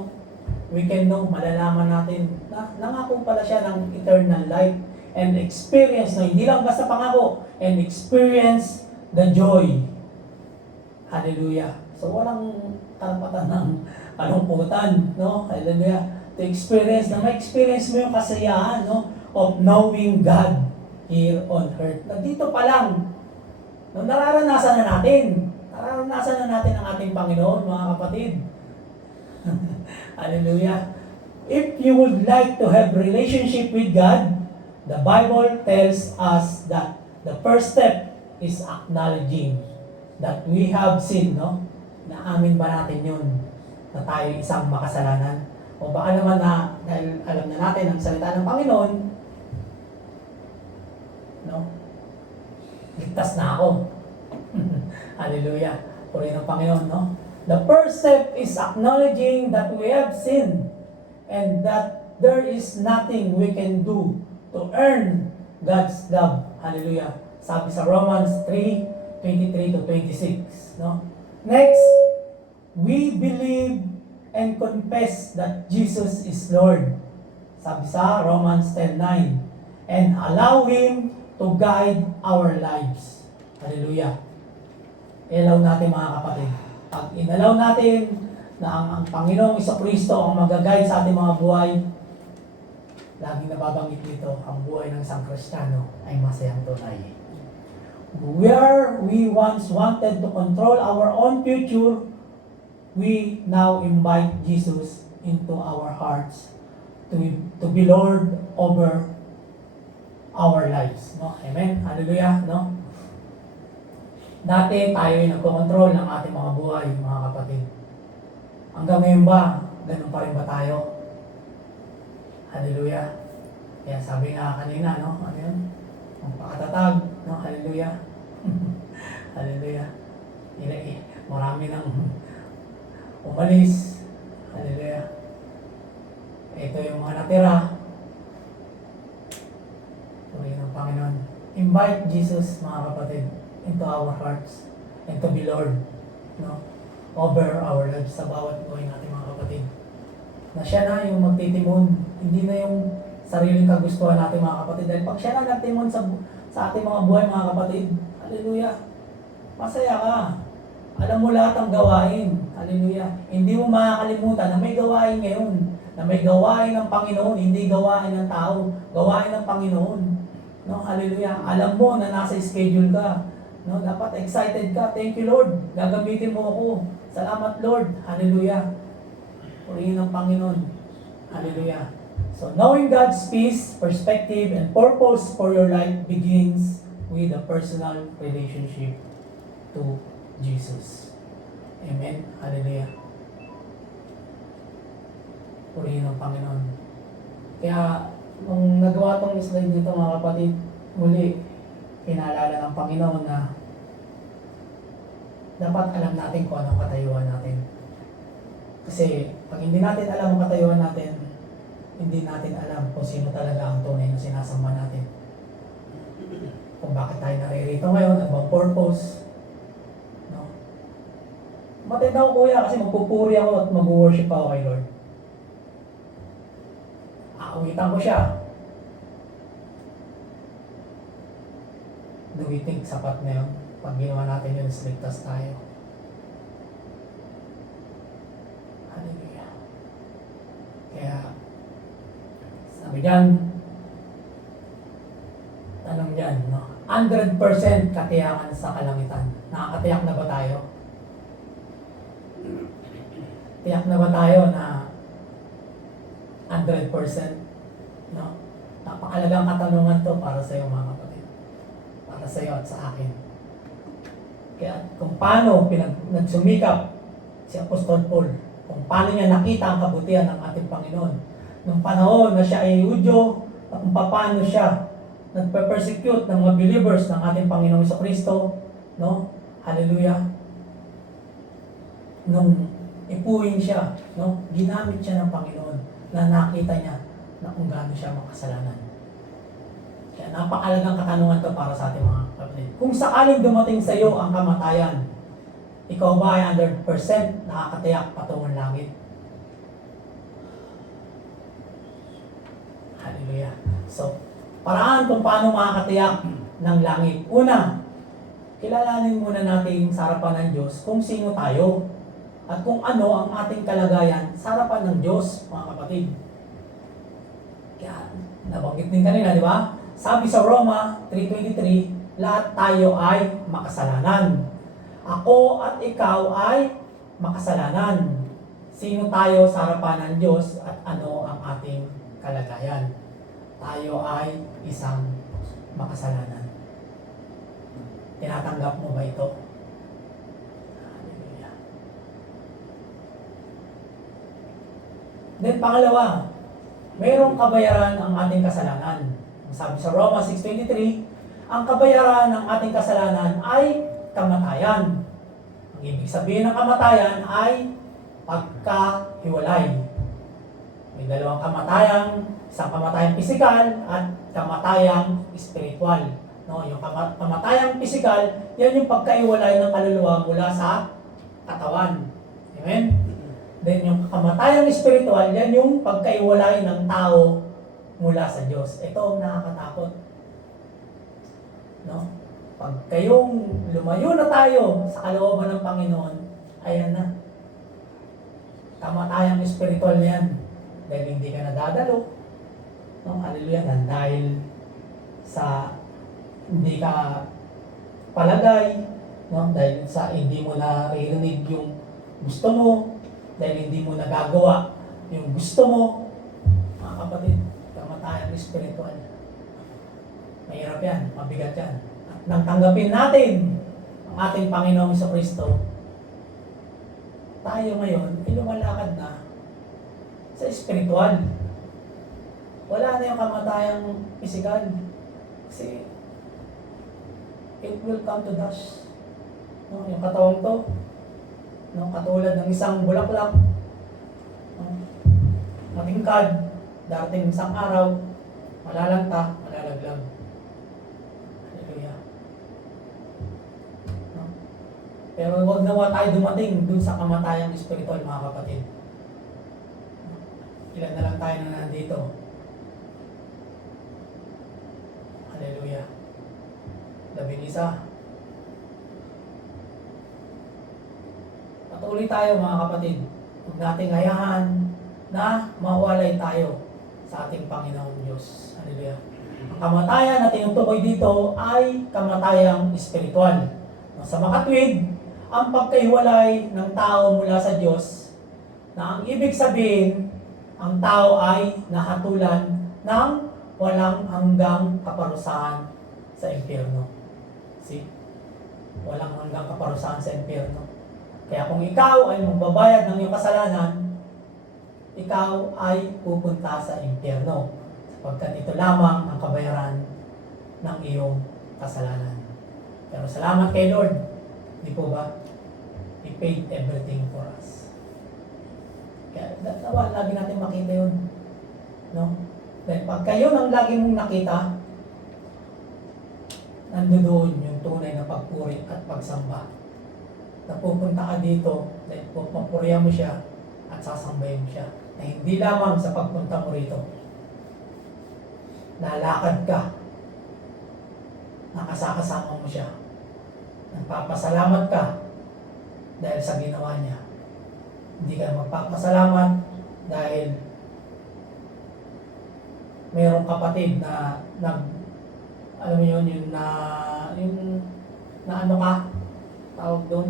we can know, malalaman natin na nangako pala siya ng eternal life and experience, no? Hindi lang basta pangako, and experience the joy. Hallelujah. So walang karapatan ng kalungkutan, no? Hallelujah. To experience, na ma-experience mo yung kasiyahan, no? Of knowing God here on earth. Na dito pa lang, no, nararanasan na natin ang ating Panginoon, mga kapatid. Hallelujah. If you would like to have relationship with God, the Bible tells us that the first step is acknowledging that we have sinned, no? Naamin ba natin yun? Na tayo isang makasalanan? O baka naman na, dahil alam na natin ang salita ng Panginoon, no? Ligtas na ako. Hallelujah. Purihin ng Panginoon, no? The first step is acknowledging that we have sinned and that there is nothing we can do to earn God's love. Hallelujah. Sabi sa Romans 3:23 to 26, no? Next, we believe and confess that Jesus is Lord. Sabi sa Romans 10:9, and allow Him to guide our lives. Hallelujah. Ilaw natin, mga kapatid. Pag inalaw natin na ang Panginoong Jesucristo ang mag-guide sa ating mga buhay, laging nababanggit dito, ang buhay ng isang Kristiyano ay masayang tunay. Where we once wanted to control our own future, we now invite Jesus into our hearts to be Lord over our lives. No? Amen? Hallelujah. No? Dati tayo ay nagkocontrol ng ating mga buhay, mga kapatid. Hanggang ngayon ba, ganun pa rin ba tayo? Hallelujah. Kaya sabi nga kanina, no? Ano yun? Ang pakatatag, no? Hallelujah. Hallelujah. Marami nang umalis. Hallelujah. Ito yung mga natira. Purihin ng Panginoon. Invite Jesus, mga kapatid, into our hearts and to be Lord, no? Over our lives sa bawat buhay natin, mga kapatid. Na siya na yung magtitimon, hindi na yung sariling kagustuhan natin, mga kapatid. Dahil pag siya na nagtimon sa ating mga buhay, mga kapatid, hallelujah, masaya ka. Alam mo lahat ang gawain. Hallelujah. Hindi mo makakalimutan na may gawain ngayon. Na may gawain ng Panginoon, hindi gawain ng tao. Gawain ng Panginoon. No, hallelujah. Alam mo na nasa schedule ka. No, dapat excited ka. Thank you, Lord. Gagamitin mo ako. Salamat, Lord. Hallelujah. Purihin ng Panginoon. Hallelujah. So, knowing God's peace, perspective, and purpose for your life begins with a personal relationship to Jesus. Amen. Hallelujah. Purihin ng Panginoon. Kaya, nung nagawa tong slide dito, mga kapatid, muli, pinaalala ng Panginoon na dapat alam natin kung anong katayuan natin. Kasi, pag hindi natin alam ang katayuan natin, hindi natin alam kung sino talaga ang tunay na sinasamba natin. Kung bakit tayo naririto ngayon, ano bang purpose. No? Matindi ako, kuya, kasi magpupuri ako at mag-worship ako kay Lord. Akuitan ko siya. Do we think sapat na yun? Pag ginawa natin yun, ligtas tayo. Hallelujah. Kaya, sabi dyan, tanong dyan, no? 100% katiyakan sa kalangitan. Nakakatiyak na ba tayo? Tiyak na ba tayo na 100%? No? Napakalagang katanungan to para sa iyo, mga kapatid. Para sa iyo at sa akin. Kaya kung paano nagsumikap si Apostol Paul, kung paano niya nakita ang kabutihan ng ating Panginoon. Nung panahon na siya ay Hudyo, na kung paano siya nagpe-persecute ng mga believers ng ating Panginoong Kristo, no? Hallelujah. Nung ipuin siya, no? Ginamit siya ng Panginoon na nakita niya na kung gaano siya makasalanan. Kaya napakalagang katanungan to para sa ating mga kapatid. Kung sakaling dumating sa iyo ang kamatayan, ikaw ba ay 100% nakakatiyak patungong langit? Hallelujah. So, paraan kung paano makakatiyak ng langit. Una, kilalanin muna natin sa harapan ng Diyos kung sino tayo at kung ano ang ating kalagayan sa harapan ng Diyos, mga kapatid. Kaya, nabanggit din kanina, di ba? Sabi sa Roma 3:23, lahat tayo ay makasalanan. Ako at ikaw ay makasalanan. Sino tayo sa harapan ng Diyos at ano ang ating kalagayan? Tayo ay isang makasalanan. Tinatanggap mo ba ito? Hallelujah. Then pangalawa, mayroong kabayaran ang ating kasalanan. Sabi sa Roma 6:23, ang kabayaran ng ating kasalanan ay kamatayan. Ang ibig sabihin ng kamatayan ay pagkahiwalay. May dalawang kamatayan, isang kamatayang pisikal at kamatayang spiritual. No, yung kamatayang pisikal, yan yung pagkaiwalay ng kaluluwa mula sa katawan. Amen? Then yung kamatayang spiritual, yan yung pagkaiwalay ng tao mula sa Diyos. Ito ang nakakatakot. No? Pag kayong lumayo na tayo sa kalooban ng Panginoon, ayan na. Kamatayang spiritual yan. Dahil hindi ka nadadalo. No? Hallelujah. Dahil sa hindi ka palagay. No? Dahil sa hindi mo naririnig yung gusto mo. Dahil hindi mo nagagawa yung gusto mo. Mga kapatid, kamatayang spiritual. Mahirap yan. Mabigat yan. At nang tanggapin natin ang ating Panginoong Kristo, tayo ngayon ay lumalakad na sa spiritual. Wala na yung kamatayang physical. Kasi it will come to dust. No, yung katawang to, no, katulad ng isang bulaklak, no, matingkad, darating isang araw, malalanta, malalaglag. Hallelujah. No? Pero huwag nawa tayo dumating dun sa kamatayang spiritual, mga kapatid. Ilan na lang tayo na nandito. Hallelujah. 11. Patuloy tayo, mga kapatid. Huwag nating hayahan na mawalay tayo sa ating Panginoong Diyos. Hallelujah. Ang kamatayan na tinutukoy dito ay kamatayang spiritual. Sa makatwid, ang pagkahiwalay ng tao mula sa Diyos, na ang ibig sabihin, ang tao ay nahatulan ng walang hanggang kaparusahan sa impyerno. See? Walang hanggang kaparusahan sa impyerno. Kaya kung ikaw ay magbabayad ng iyong kasalanan, ikaw ay pupunta sa impyerno. Sapagkat ito lamang ang kabayaran ng iyong kasalanan. Pero salamat kay Lord. Di po ba? He paid everything for us. Kaya dapat lagi natin makita yun. No? Dahil pag kayo nang lagi mong nakita, nandoon yung tunay na pagpuri at pagsamba. Napupunta ka dito dahil pupurihan mo siya at sasambahin mo siya. Na hindi lamang sa pagpunta mo rito. Lalakad ka. Nakasakasama mo siya. Nagpapasalamat ka dahil sa ginawa niya. Hindi ka magpapasalamat dahil mayroong kapatid na alam mo yun, yung na ano ka, tawag doon.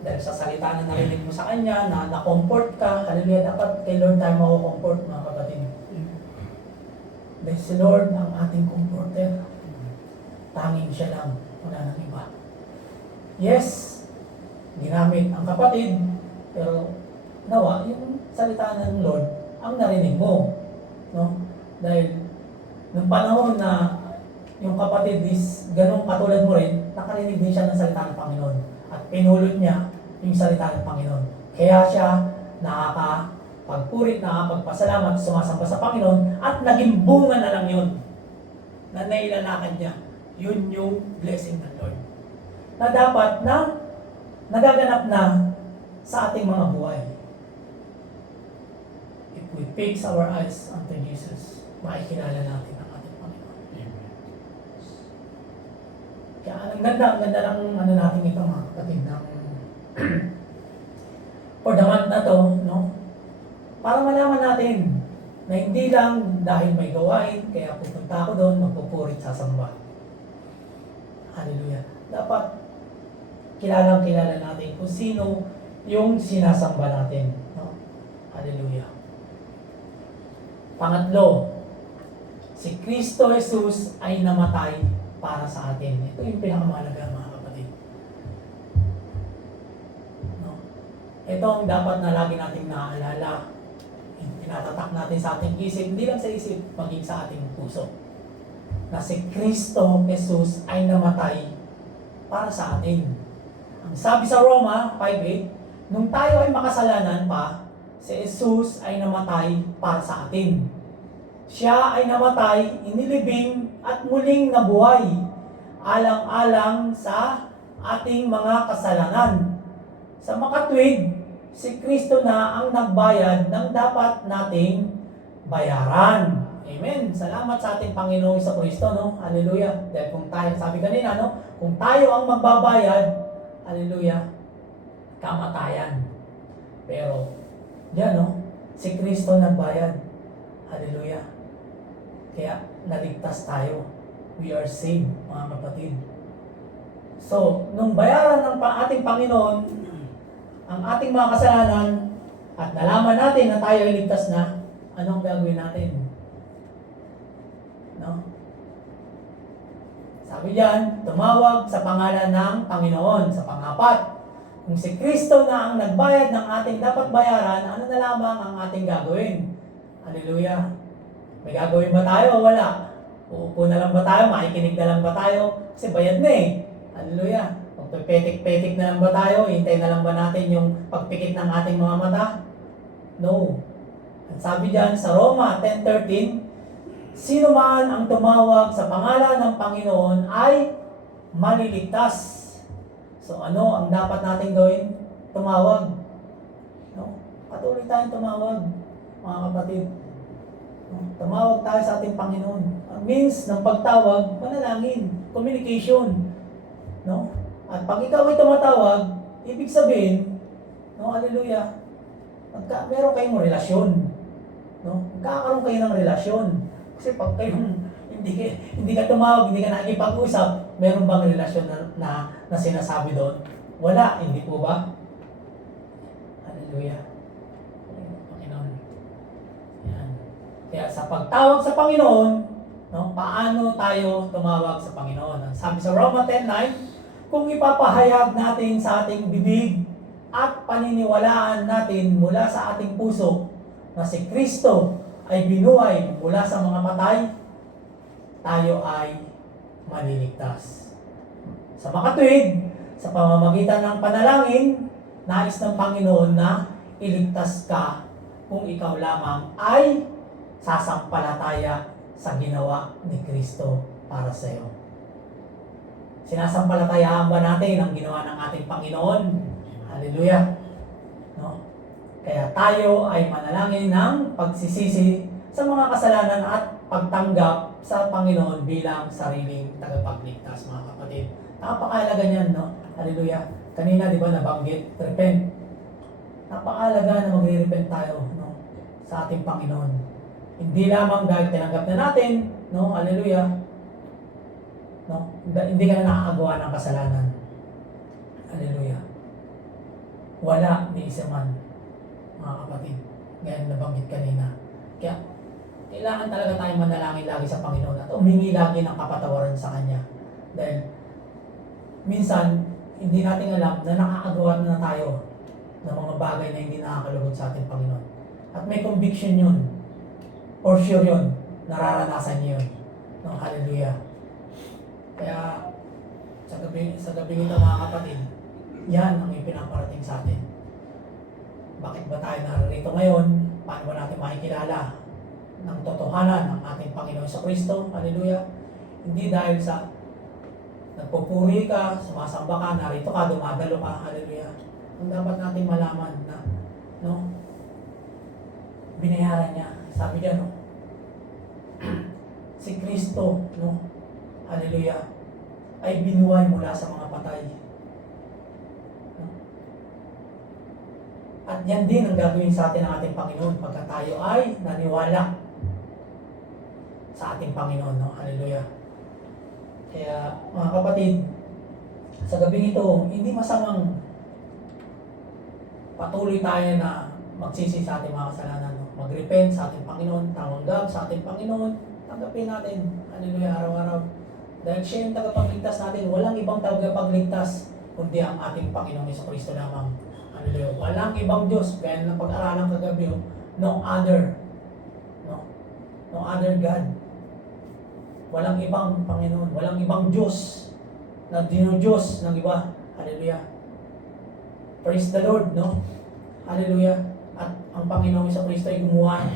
Dahil sa salita na narinig mo sa kanya, na na-comfort ka, hallelujah, dapat kay Lord tayo mako-comfort, mga kapatid. Dahil si Lord ang ating comforter. Tanging siya lang, wala nang iba. Yes, ginamit ang kapatid, pero nawa, yung salita ng Lord, ang narinig mo. No? Dahil nung panahon na yung kapatid is ganong katulad mo rin, nakarinig din siya ng salita ng Panginoon. At pinulot niya yung salita ng Panginoon. Kaya siya nakakapagpurit, nakakapagpasalamat, sumasamba sa Panginoon, at naging bunga na lang yun na nailalakad niya. Yun yung blessing ng Lord. Na dapat na nagaganap na sa ating mga buhay. If we fix our eyes unto Jesus, makikilala natin ang ating Panginoon. Kaya ang ganda ng ano natin ito mga kapatid ng for the month na to, no? Para malaman natin na hindi lang dahil may gawain, kaya pupunta ako doon, magpupurit sa samba. Hallelujah. Dapat kilala natin kung sino yung sinasamba natin. No? Hallelujah. Pangatlo, si Kristo Jesus ay namatay para sa atin. Ito yung pinakamahalaga mga kapatid. No? Ito ang dapat na lagi nating naaalala. Tinatatak natin sa ating isip, hindi lang sa isip, maging sa ating puso. Na si Kristo Jesus ay namatay para sa atin. Ang sabi sa Roma 5:8, nung tayo ay makasalanan pa, si Jesus ay namatay para sa atin. Siya ay namatay, inilibing at muling nabuhay, alang-alang sa ating mga kasalanan. Sa makatwid, si Kristo na ang nagbayad ng dapat nating bayaran. Amen. Salamat sa ating Panginoong sa Kristo, no? Hallelujah. Dahil kung tayo, sabi kanina, no? Kung tayo ang magbabayad, hallelujah, kamatayan. Pero, yan, no? Si Kristo nagbayad. Hallelujah. Kaya, naligtas tayo. We are saved, mga kapatid. So, nung bayaran ng ating Panginoon, ang ating mga kasalanan, at nalaman natin na tayo ay ligtas na, anong gagawin natin? No? Sabi diyan, tumawag sa pangalan ng Panginoon. Sa pangapat, kung si Kristo na ang nagbayad ng ating dapat bayaran, ano na lamang ang ating gagawin? Hallelujah. May gagawin ba tayo o wala? Uupo na lang ba tayo? Makikinig na lang ba tayo? Kasi bayad na eh. Hallelujah. Magpepetik-petik na lang ba tayo? Hintay na lang ba natin yung pagpikit ng ating mga mata? No. At sabi diyan sa Roma 10:13, sino man ang tumawag sa pangalan ng Panginoon ay maliligtas. So ano ang dapat natin gawin? Tumawag. No? Patuloy tayong tumawag, mga kapatid. No? Tumawag tayo sa ating Panginoon. Ang means ng pagtawag, panalangin, communication. No? At pag ikaw ay tumatawag, ibig sabihin, no, hallelujah, meron kayong relasyon. No? Magkakaroon kayo ng relasyon. Kasi pag kayong hindi ka tumawag, hindi ka nakikipag-usap, meron bang relasyon na sinasabi doon? Wala, hindi po ba? Hallelujah. Panginoon. Yan. Kaya sa pagtawag sa Panginoon, no, paano tayo tumawag sa Panginoon? Ang sabi sa Roma 10:9, kung ipapahayag natin sa ating bibig at paniniwalaan natin mula sa ating puso na si Kristo ay binuhay mula sa mga patay, tayo ay maliligtas. Sa makatwid, sa pamamagitan ng panalangin, nais ng Panginoon na iligtas ka kung ikaw lamang ay sasampalataya sa ginawa ni Kristo para sa iyo. Sinasampalatayaan ba natin ang ginawa ng ating Panginoon? Hallelujah. No? Kaya tayo ay manalangin ng pagsisisi sa mga kasalanan at pagtanggap sa Panginoon bilang sariling tagapagligtas, mga kapatid. Napakahalaga niyan, no? Hallelujah. Kanina, di ba, nabanggit, repent. Napakahalaga na magre-repent tayo, no? Sa ating Panginoon. Hindi lamang dahil tinanggap na natin, no? Hallelujah. No? Hindi ka na nakakagawa ng kasalanan. Hallelujah. Wala ni isa man, mga kapatid. Ngayon nabanggit kanina. Kaya, kailangan talaga tayong manalangin lagi sa Panginoon at umingi lagi ng kapatawaran sa Kanya. Dahil, minsan, hindi natin alam na nakakagawa na tayo ng mga bagay na hindi nakakalugod sa ating Panginoon. At may conviction yun. For sure yun. Nararanasan niyo yun. No, hallelujah. Kaya, sa gabi ito mga kapatid, yan ang ipinaparating sa atin. Bakit ba tayo narito ngayon? Paano ba natin makikilala ng totohanan ng ating Panginoon sa Kristo? Hallelujah. Hindi dahil sa nagpupuri ka, sumasamba ka, narito ka, dumadalo ka. Hallelujah. Ang dapat natin malaman na, no, binayaran niya. Sabi niya, no, si Kristo, no, hallelujah, ay binuhay mula sa mga patay. No? At yan din ang gagawin sa atin ng ating Panginoon pagka tayo ay naniwala sa ating Panginoon, no? Hallelujah. Kaya, mga kapatid, sa gabing ito, hindi masamang patuloy tayo na magsisi sa ating mga kasalanan, no? Mag-repent sa ating Panginoon, tamanggap sa ating Panginoon, tanggapin natin, hallelujah, araw-araw. Dahil siya yung tagapagligtas natin, walang ibang tagapagligtas, kundi ang ating Panginoong Jesucristo lamang. Hallelujah. Walang ibang Diyos, kaya na pag-aralan kagabi, no other, no other God. Walang ibang Panginoon, walang ibang Diyos na dinudiyos ng iba. Hallelujah. Praise the Lord, no? Hallelujah. At ang Panginoong Jesucristo ay gumawa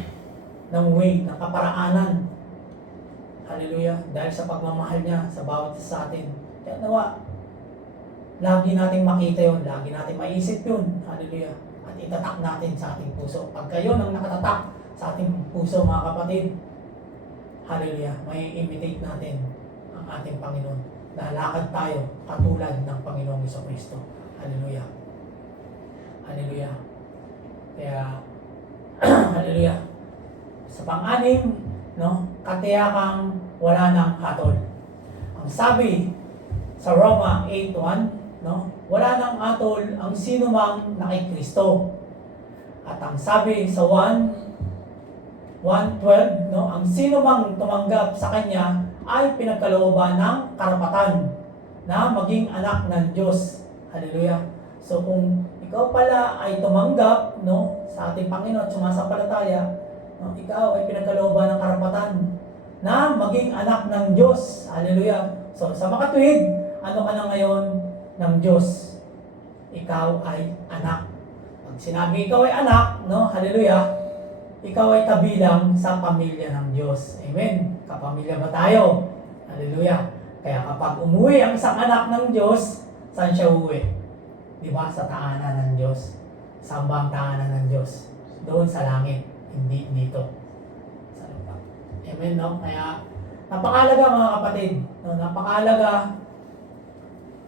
ng way, ng kaparaanan. Hallelujah. Dahil sa pagmamahal niya sa bawat isa sa atin. Kaya nawa, lagi natin makita yun, lagi natin maisip yun. Hallelujah. At itatak natin sa ating puso. Pagka yun ang nakatatak sa ating puso, mga kapatid, hallelujah, may imitate natin ang ating Panginoon. Lalakad tayo katulad ng Panginoong Jesucristo. Hallelujah. Hallelujah. Kaya, hallelujah. Sa pang-anim, no, katiyakang wala ng hatol. Ang sabi sa Roma 8:1, no, wala ng hatol ang sino mang nakikristo. At ang sabi sa 1:12, no, ang sino mang tumanggap sa kanya ay pinagkalooban ng karapatan na maging anak ng Diyos. Hallelujah. So kung ikaw pala ay tumanggap, no, sa ating Panginoon at sumasampalataya, no, ikaw ay pinagkalooban ng karapatan na maging anak ng Diyos. Hallelujah. So sa makatuwid, ano ka na ngayon ng Diyos? Ikaw ay anak. Pag sinabi ikaw ay anak, no, hallelujah, ikaw ay kabilang sa pamilya ng Diyos. Amen. Kapamilya ba tayo? Hallelujah. Kaya kapag umuwi ang isang anak ng Diyos, saan siya uuwi? Di ba? Sa tahanan ng Diyos. Sambang tahanan ng Diyos. Doon sa langit. Hindi dito. Sa lupa. Amen, no? Kaya, napakahalaga mga kapatid. No? Napakahalaga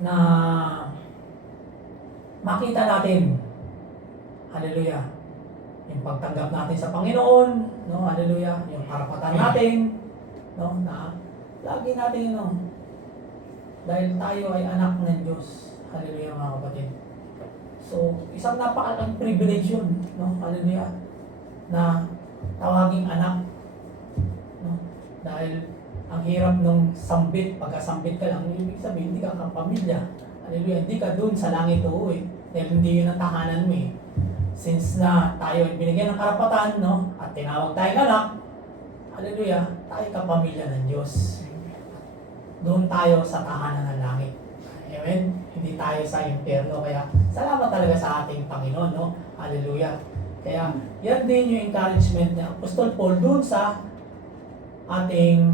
na makita natin. Hallelujah. Yung pagtanggap natin sa Panginoon, no, hallelujah, yung karapatan natin, no, na lagi natin, no, dahil tayo ay anak ng Diyos. Hallelujah, mga kapatid. So, isang napakalaking privilege yun, no, hallelujah, na tawaging anak, no, dahil ang hirap nung sambit, pagkasambit ka lang, ibig sabihin, hindi ka kapamilya. Hallelujah, hindi ka dun sa langit uuwi, dahil hindi yun ang tahanan mo eh. Since na tayo ay binigyan ng karapatan, no, at tinawag tayong anak, hallelujah, tayo kapamilya ng Diyos. Doon tayo sa tahanan ng langit. Amen? Hindi tayo sa impyerno. Kaya salamat talaga sa ating Panginoon, no? Hallelujah. Kaya yan din yung encouragement ni Apostol Paul doon sa ating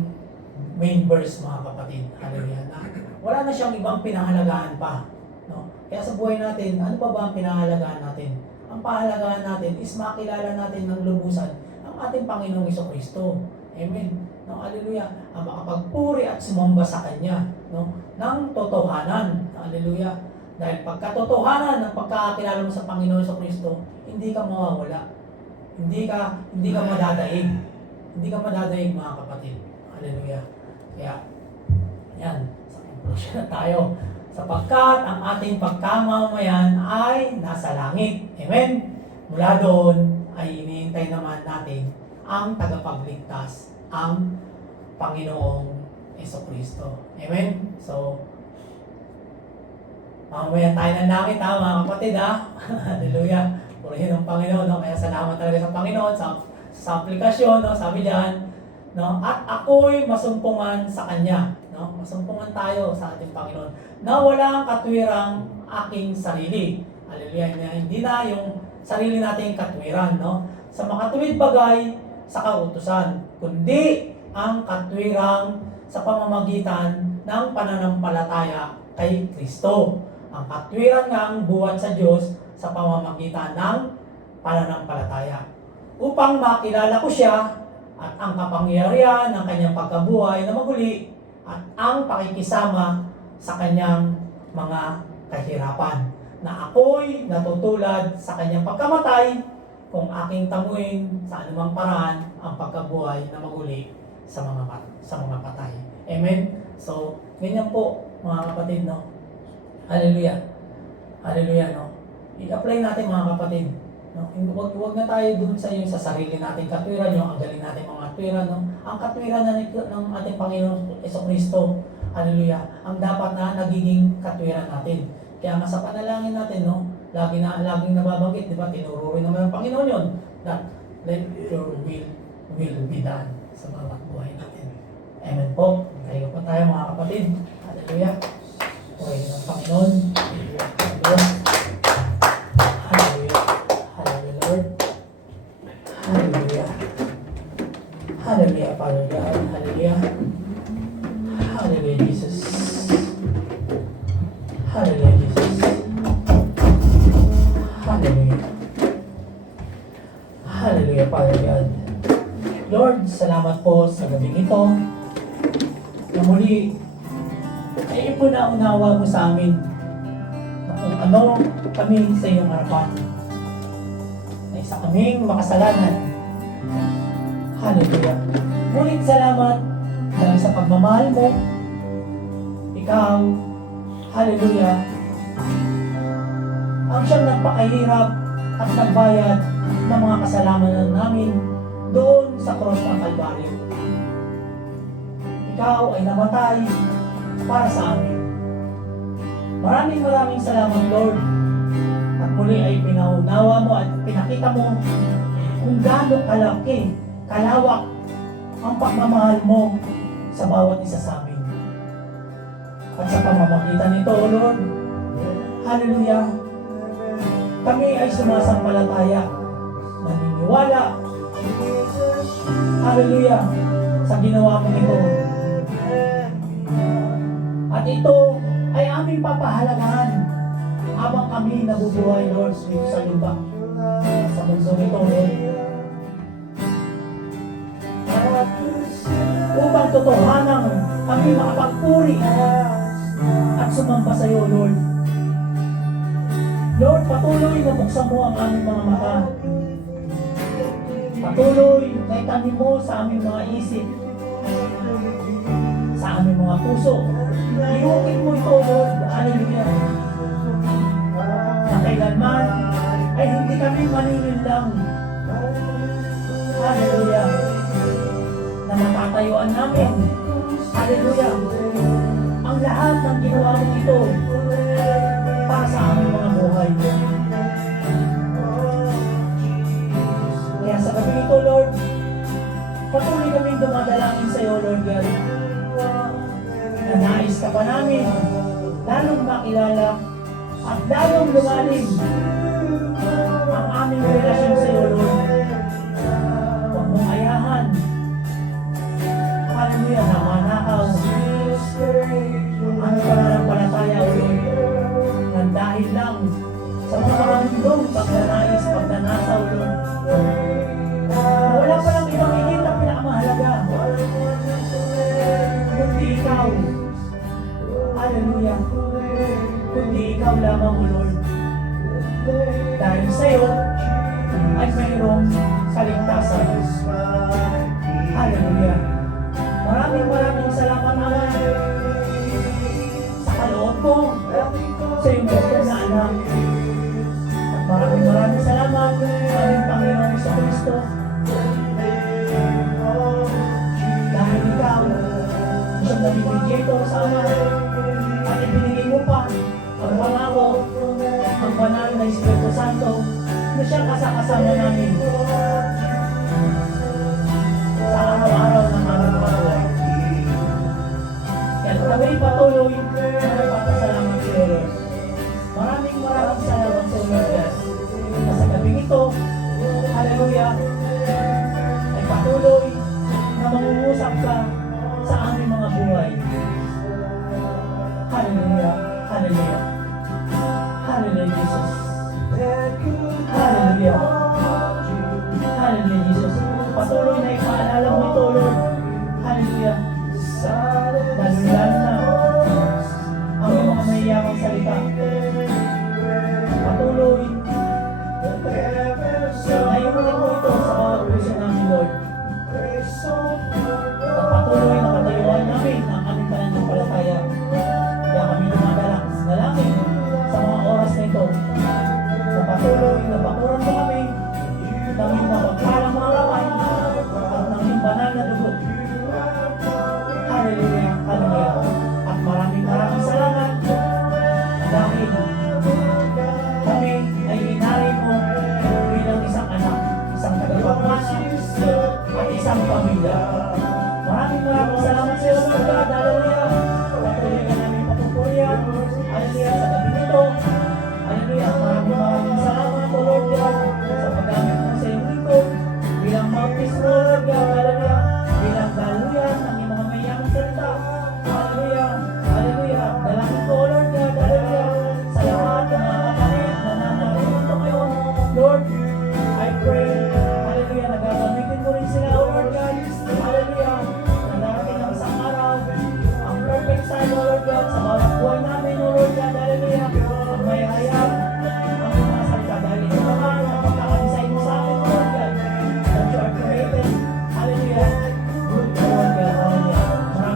main verse, mga kapatid. Hallelujah. Na wala na siyang ibang pinahalagaan pa, no? Kaya sa buhay natin, ano pa ba ang pinahalagaan natin? Ang pahalagahan natin is makilala natin ng lubusan ang ating Panginoong Jesucristo. Amen. No, hallelujah. Ang makapagpuri at sumamba sa Kanya, no, ng totohanan. Hallelujah. Dahil pagkatotohanan ng pagkakakilala mo sa Panginoong Jesucristo, hindi ka mawawala. Hindi ka madadaig. Hindi ka madadaig, mga kapatid. Hallelujah. Kaya, yan. Sa conclusion na tayo. Sapagkat ang ating pagkamamayan ay nasa langit. Amen? Mula doon ay iniintay naman natin ang tagapagligtas, ang Panginoong Jesucristo. Amen? So, mamamayan tayo ng langit, ha, mga kapatid, ha? Hallelujah. purihin ng Panginoon, no? Kaya salamat talaga sa Panginoon sa aplikasyon, no? Sabi diyan, no? At ako'y masumpungan sa Kanya, no? Masumpungan tayo sa ating Panginoon na walang katwirang aking sarili. Hallelujah. Hindi na yung sarili nating katwiran, no? Sa makatuwid bagay sa kautusan, kundi ang katwirang sa pamamagitan ng pananampalataya kay Kristo. Ang katwiran nga ang buhat sa Diyos sa pamamagitan ng pananampalataya. Upang makilala ko siya at ang kapangyarihan ng kanyang pagkabuhay na maguli at ang pakikisama sa kanyang mga kahirapan, na ako'y natutulad sa kanyang pagkamatay kung aking tanguin sa anumang paraan ang pagkabuhay na maguli sa mga patay. Amen? So, ganyan po mga kapatid, no? Hallelujah. Hallelujah, no? I-apply natin mga kapatid. No? Huwag na tayo dun sa yung sa sarili nating katwiran, yung ang galing natin mga katwiran, no? Ang katwiran ng ating Panginoon Jesucristo, hallelujah, ang dapat na nagiging katwiran natin. Kaya nga sa panalangin natin, no? Laging nababanggit, di ba? Tinuro rin naman ng Panginoon yun, that let your will be done sa bawat buhay natin. Amen po. Kayo po tayo mga kapatid. Hallelujah. Purihin ng Panginoon. Hallelujah. Hallelujah. Hallelujah, Lord. Hallelujah. Hallelujah, Father God. Hallelujah. Hallelujah, Jesus. Hallelujah, Jesus. Hallelujah. Hallelujah, Father God. Lord, salamat po sa gabing ito na muli ay ipuna-unawa mo sa amin na kung ano kami sa iyong harapan, na isa kaming makasalanan. Hallelujah. Ngunit salamat dahil sa pagmamahal mo, ikaw, hallelujah, ang siyang nagpakahirap at nagbayad ng mga kasalanan namin doon sa cross ng Kalbaryo. Ikaw ay namatay para sa amin. Maraming salamat, Lord. At muli ay pinaunawa mo at pinakita mo kung gaano kalaki, kalawak ang pagmamahal mo sa bawat isa sa amin. At sa pamamagitan nito, Lord, hallelujah, kami ay sumasampalataya, naniniwala, hallelujah, sa ginawa mo ito. At ito ay aming papahalagahan habang kami nabubuhay, Lord, dito sa lupa, sa mundo nito, Lord. Upang totohanang kami makapagpuri at sumamba sa iyo, Lord. Lord, patuloy na buksan mo ang aming mga mata. Patuloy na itanim mo sa aming mga isip, sa aming mga puso. Iukit mo ito, Lord. Hallelujah. Na kailanman ay hindi kami manininlang. Hallelujah. Na matatayuan namin. Hallelujah. Ang lahat ng ginawa mo ito para sa aming mga buhay. Kaya sa gabi ito, Lord, patuloy kaming dumadalangin sa iyo, Lord God. Na nais ka pa namin lalong makilala at lalong lumalim ang aming relasyon sa iyo, Lord. Huwag mong ayahan. Hallelujah, na manakaw ang pananampalataya, O Lord. Nang dahil lang sa mga maraming pagnanais, pagnanasa, O Lord. Na wala pa lang ibang higit ang pinakamahalaga, kundi ikaw. Hallelujah. Kundi ikaw lamang, O Lord. Dahil sa iyo ay mayroong kaligtasan. Hallelujah. Maraming salamat, Ama, sa kaloob mo, sa iyong bukod na anak. At maraming salamat sa aming Panginoong Jesucristo. Dahil ikaw, siyang nabibigyeto sa Ama, at ibinigay mo pa ang pangako, ang banal na Espiritu Santo na siya kasama namin sa araw-araw ng aming mga buhay. Kaya kami patuloy na nagpapasalamat sa iyo, Lord. Maraming salamat sa iyo, Lord God. Na sa gabing ito, hallelujah, ay patuloy na mangungusap ka sa aming mga buhay. Hallelujah, hallelujah. Hallelujah, Jesus. Hallelujah. Hallelujah, Jesus. Patuloy na ipaalala mo ito, Lord. Hallelujah. Lalo na ang mga mayayamang salita. Patuloy na iulit mo ito sa bawat puso namin, Lord. At patuloy na katayuan namin ang aming pananampalataya. Kaya kami dalangin sa mga oras na ito. Sa patuloy na bakuran mo kami ng aming mapagpalang mga kamay at ng aming banal na dugo. Hallelujah, hallelujah. At maraming salamat dahil kami ay inari mo bilang isang anak, isang tagapagmana at isang pamilya. Maraming salamat sa iyo, Lord God. Hallelujah. Patuloy ka namin papupurihan. Hallelujah, sa gabi nito. Hallelujah. Maraming salamat, O Lord God, sa paggamit mo sa iyong lingkod bilang mouthpiece mo, Lord God. Hallelujah. Bilang daluyan ng iyong mga mayamang salita. Hallelujah. Hallelujah. Dalangin ko, O Lord God. Hallelujah. Sa lahat ng mga kapatid na nanarito ngayon, Lord, I pray, hallelujah, nagagamitin mo rin sila, O Lord God. Hallelujah. Na darating ang isang araw, ang perfect time, O Lord God, sa bawat buhay namin, O Lord God. Hallelujah. Ang may hayag, ang mga salita dahil ito naman ang pagkakadesign mo sa amin, O Lord God. That you are created. Hallelujah. Good, O Lord God. Hallelujah.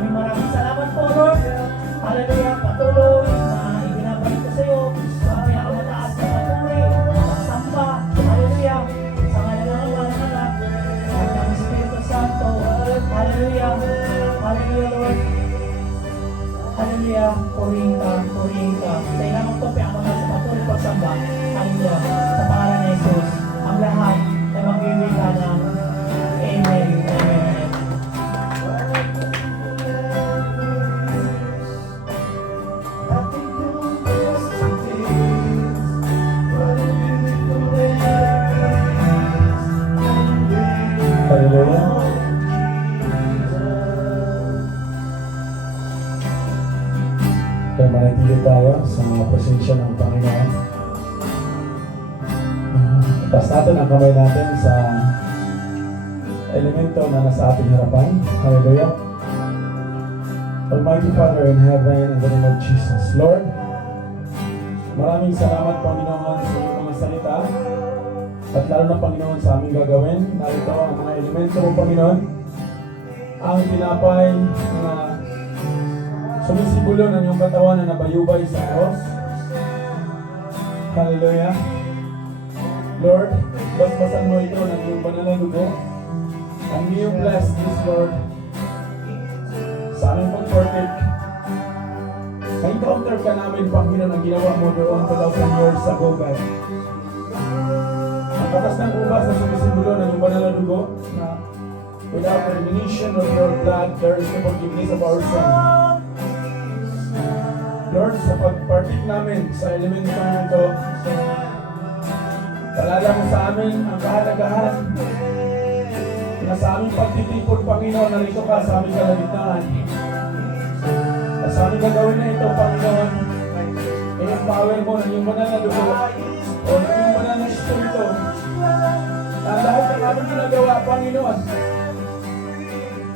Maraming salamat po, Lord. Hallelujah. Patuloy na ibinabalik ko sa iyo ang pinakamataas na papuri, pagsamba. Hallelujah. Sa ngalan ng Ama, ng Anak, at ng Espiritu Santo. Hallelujah. Hallelujah, Lord. Hallelujah. Purihin ka, purihin ka. Sa ilamang ito, pinakamataas sa patuloy pagsamba. Hallelujah. Sa pangalan ni Jesus, ang lahat ay magwiwika na Amen. Amen. Hallelujah. Kaya manatili tayo sa mga presensya ng Panginoon. Taas natin ang kamay natin sa elemento na nasa ating harapan. Hallelujah. Almighty Father in heaven, in the name of Jesus. Lord, maraming salamat, Panginoon, sa iyong mga salita. At lalo na, Panginoon, sa aming gagawin. Narito ang mga elemento mo, Panginoon. Ang tinapay na sumisibulo ng iyong katawan na nabayubay sa cross. Hallelujah. Lord, basbasan mo ito ng iyong banal na dugo. And may you bless this, Lord, sa aming pag-partake. Na-encounter ka namin, Panginoon, ang ginawa mo doon 2,000 years ago, God. Ang katas ng ubas na sumisibulo ng iyong banal na dugo na without the remission of your blood, there is no forgiveness of our sin. Lord, sa pag-partake namin sa elemento nito, palala mo sa amin ang kahalagahan na sa aming pagtitipon, Panginoon, narito ka sa aming kalagitnaan. At sa aming gagawin na ito, Panginoon, i-empower mo ng iyong banal na dugo o ng iyong banal na espiritu na ang lahat ng aming ginagawa, Panginoon,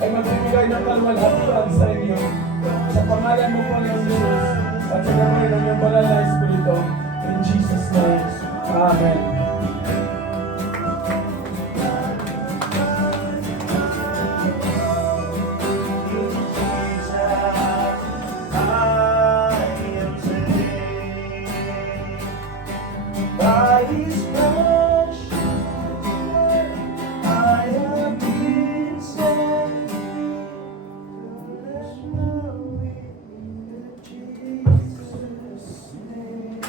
ay magbibigay ng kaluwalhatian sa inyo. Sa pangalan mo, Panginoon Jesus, at sa gamay ng iyong banal na espiritu. In Jesus' name, Amen. By His precious blood, I have been saved. There's no in Jesus' name.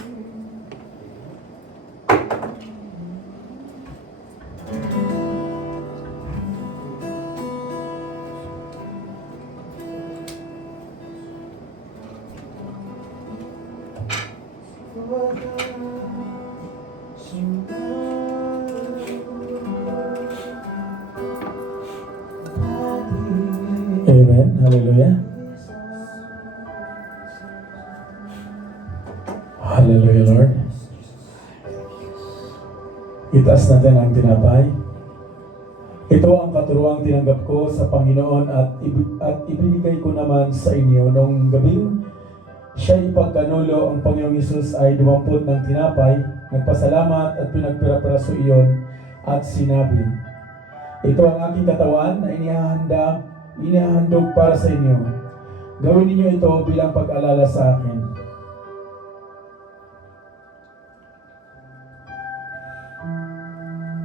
Amen. Hallelujah. Hallelujah, Lord. Itaas natin ang tinapay. Ito ang katuruang tinanggap ko sa Panginoon at ibinigay ko naman sa inyo noong gabing siya ipagkanulo. Ang Panginoong Hesus ay dumampot ng tinapay, nagpasalamat at pinagpira-piraso iyon at sinabi, ito ang aking katawan na inihahandog para sa inyo. Gawin ninyo ito bilang pag-alala sa akin.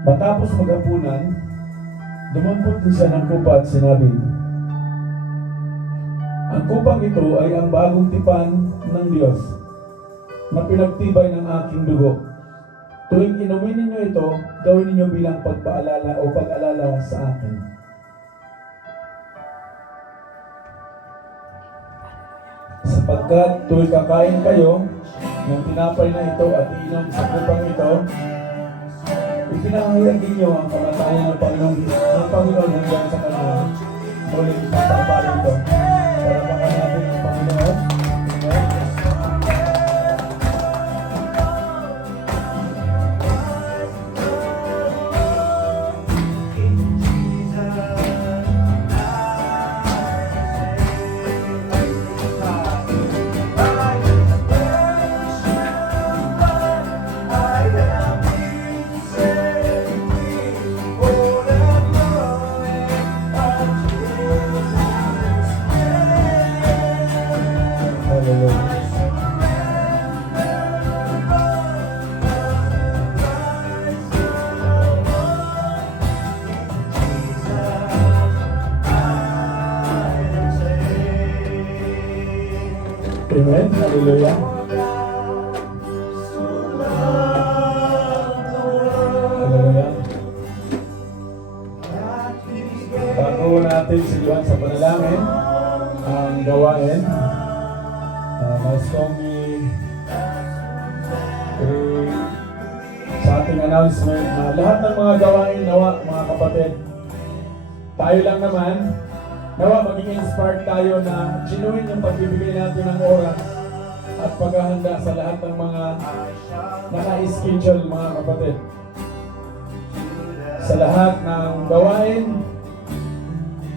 Matapos maghapunan, dumampot din siya ng kupa at sinabi, ang kupang ito ay ang bagong tipan ng Diyos na pinagtibay ng aking dugo. Tuwing inumin ninyo ito, gawin ninyo bilang pagpaalala o pag-alala sa akin. Sapagkat tuwing kakain kayo ng tinapay na ito at iinom sa kupang ito, ipinahayag ninyo ang kamatayan ng Panginoon hanggang sa kanya. Muling pagpapalo ito. Parapakan natin ang Panginoon. Amen. Hallelujah. Amen. Hallelujah. Hallelujah. Bago natin siluhan sa panalangin ang gawain, nais kong sa ating announcement na lahat ng mga gawain nawa, mga kapatid, tayo lang naman, nawa maging inspired tayo na genuine yung pagbibigay natin ng oras at paghahanda sa lahat ng mga naka-schedule, mga kapatid. Sa lahat ng gawain,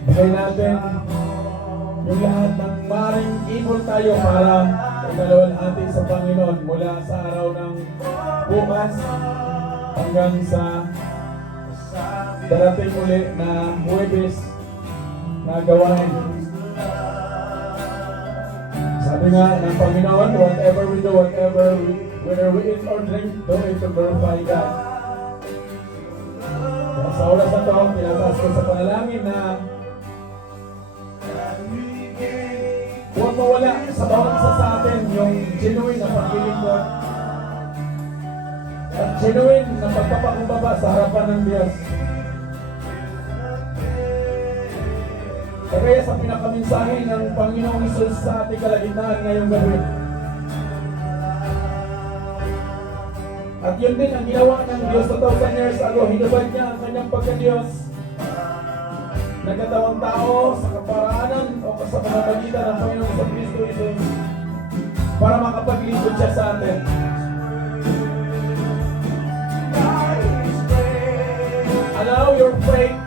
bigay natin yung lahat ng maaaring ipon tayo para ikaluwalhati sa Panginoon mula sa araw ng bukas hanggang sa darating ulit na Huwebes na gawain. Sabi nga ng Panginoon, whatever we do, whether we eat or drink, do it to glorify God. Kaya sa oras na ito, pinataas ko sa panalangin na huwag mawala sa bawat isa sa atin yung genuine na paglilingkod at genuine na pagpapakumbaba sa harapan ng Diyos. Kaya sa pinakaminsahe ng Panginoong Hesus sa ating kalagitnaan ngayong gabi. At yun din ang ginawa ng Diyos 2,000 years ago. Hinubad niya ang kanyang pagka-Diyos. Nagkatawang tao sa kaparaanan o sa pamamagitan ng Panginoong sa Kristo Jesus para makapaglingkod siya sa atin. Allow your faith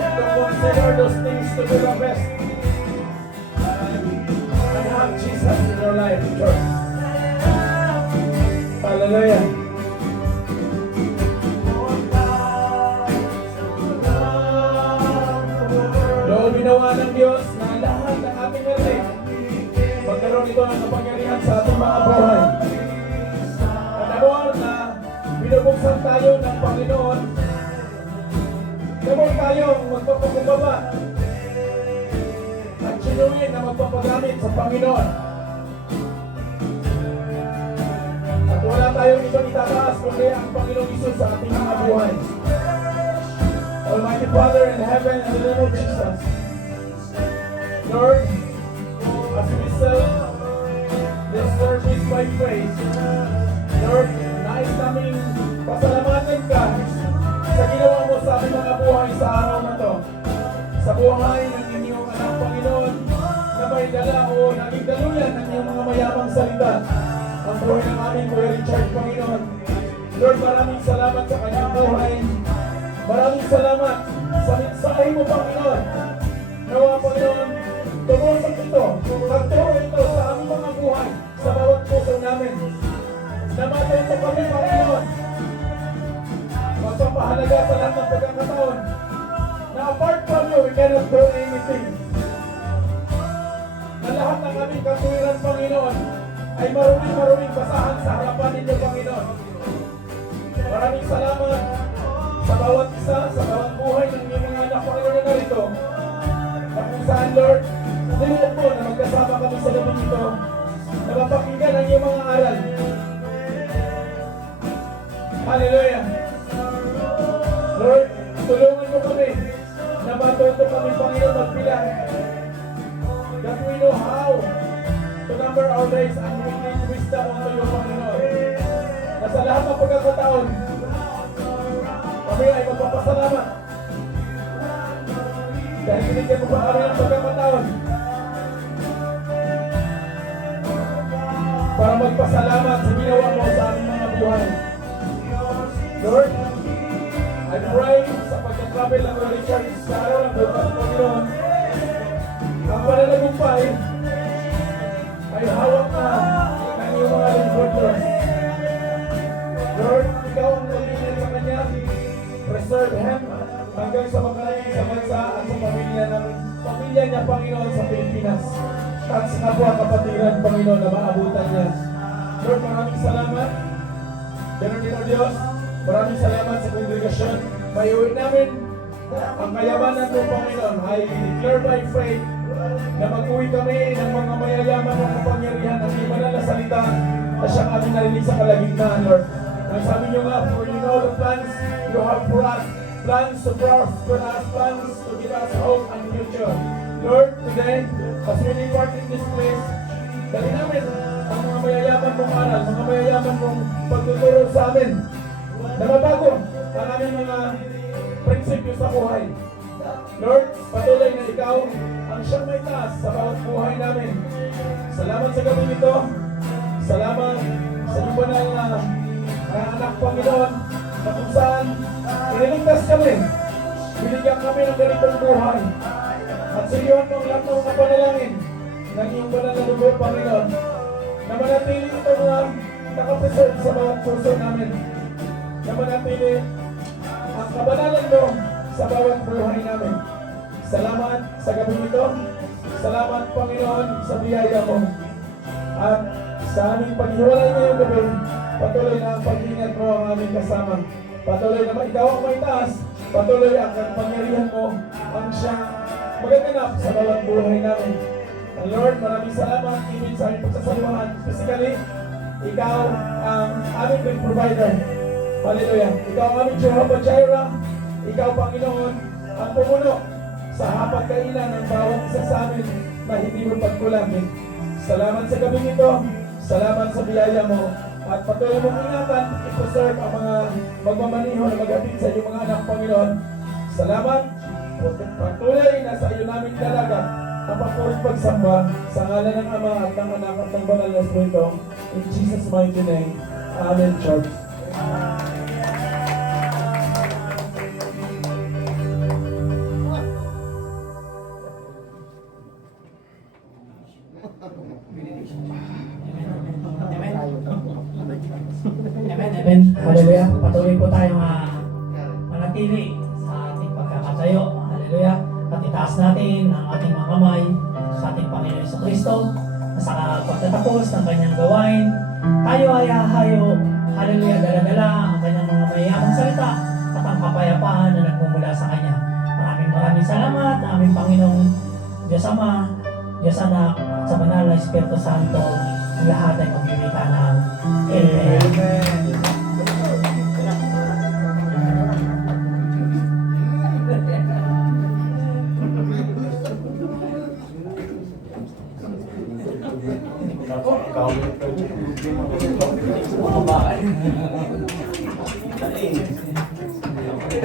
to consider those things to be the best and have Jesus in your life, church. Hallelujah. Lord, ginawa ng Diyos na lahat ng ating galing magkaroon ito ng kapangyarihan sa ating mga buhay. At Lord, na binubuksan tayo ng Panginoon, naman tayong magpapakumbaba at sinuhin na magpapagamit sa Panginoon. At wala tayong ibang itataas kundi ang Panginoong Hesus sa ating mga buhay. Almighty Father in heaven, in the name of Jesus, Lord, as we serve this service by faith, Lord, nais namin pasalamatan ka sa ginawa mo sa aming mga buhay sa araw na to, sa buhay ng inyong anak Panginoon. ay dala o naging daluyan ng iyong mga mayamang salita. Ang buhay ng aming Kuya Richard, Panginoon. Lord, maraming salamat sa kanyang buhay. Maraming salamat sa mensahe mo, Panginoon. Nawa, Panginoon, tumusok ito, nagturo ito sa aming mga buhay, sa bawat puso namin. Namatay mo kami, Panginoon. Magpapahalaga sa lahat ng pagkakataon na apart from you, we cannot do anything. Na lahat ng aming katuwiran, Panginoon, ay maruming basahan sa harapan ninyo, Panginoon. Maraming salamat sa bawat isa, sa bawat buhay ng inyong mga anak, Panginoon, na narito. Na kung saan, Lord, niluot mo na magkasama kami sa labing ito, na mapakinggan ang iyong mga aral. Hallelujah! Lord, tulungan mo kami na matuto kami, Panginoon, magbilang. That we know how to number our days and we need wisdom unto you, Panginoon. Na sa lahat ng pagkakataon, kami ay magpapasalamat. Dahil binigyan mo pa kami ng pagkakataon para magpasalamat sa ginawa mo sa aming mga buhay. Lord, I pray sa pagkatravel ng Kuya Richard sa araw ng bukas, Panginoon, ang pananagumpay ay hawak na ng iyong mga lingkod, Lord. Lord, ikaw ang pagiging sa kanya, preserve him hanggang sa makarating sa bansa at sa pamilya niya, Panginoon, sa Pilipinas. Thanks na po ang kapatiran, Panginoon, na maabutan niya. Lord, maraming salamat. Ganun din, O Diyos, maraming salamat sa kongregasyon. Mayuwi namin ang kayamanan mo, Panginoon. I declare by faith na mag-uwi kami ng mga mayayaman ng kapangyarihan ng iyong banal na salita na siyang aming narinig sa kalagitnaan, Lord. Ang sabi niyo nga, for you know the plans you have for us, plans to prosper us, plans to give us hope and future. Lord, today, as we depart in this place, dali namin ang mga mayayaman mong aral, mga mayayaman mong pagtuturo sa amin, na mabago ang aming mga prinsipyo sa buhay. Lord, patuloy na ikaw ang siyang may taas sa bawat buhay namin. Salamat sa gabi nito. Salamat sa iyong banal na anak, Panginoon, na kung saan iniligtas kami. Binigyan kami ng ganitong buhay. At sa iyo ang lahat ng mga panalangin ng iyong banal na dugo, Panginoon, na manatili ito mga nakapreserve sa bawat puso namin. Na manatili ang kabanalan mo sa bawat buhay namin. Salamat sa gabi nito. Salamat, Panginoon, sa biyaya mo. At sa aming paghiwalay ngayong gabi, patuloy na ang pag-ingat mo ang aming kasama. Patuloy na ikaw ang may taas. Patuloy ang kapangyarihan mo ang siyang magaganap sa bawat buhay namin. And Lord, maraming salamat even sa aming pagsasaluhan. Physically, ikaw ang aming great provider. Hallelujah. Ikaw ang aming Jehovah Jireh. Ikaw, Panginoon, ang pumuno sa hapagkainan ng bawat isa sa amin na hindi mo pagkulangin. Salamat sa gabi nito. Salamat sa biyaya mo. At patuloy mong ingatan, i-preserve ang mga magmamaniho na maghatid sa iyong mga anak, Panginoon. Salamat. Patuloy na sa iyo namin dalaga ang papurit pagsamba sa ngalan ng Ama at ng Anak at ng Banal na Espiritu. In Jesus' mighty name. Amen, Church. Amen. Hallelujah. Patuloy po tayong manatili sa ating pagkakatayo. Hallelujah. At itaas natin ang ating mga kamay sa ating Panginoon Jesucristo na sa pagtatapos ng kanyang gawain. Tayo ay hahayo. Hallelujah. Dala-dala ang kanyang mga mayayamang salita at ang kapayapaan na nagmumula sa kanya. Maraming salamat aming Panginoong Diyos Ama, Diyos Anak, at sa Banal na Espiritu Santo. Ang lahat ay magbibigay ng Amen. Ako, ikaw.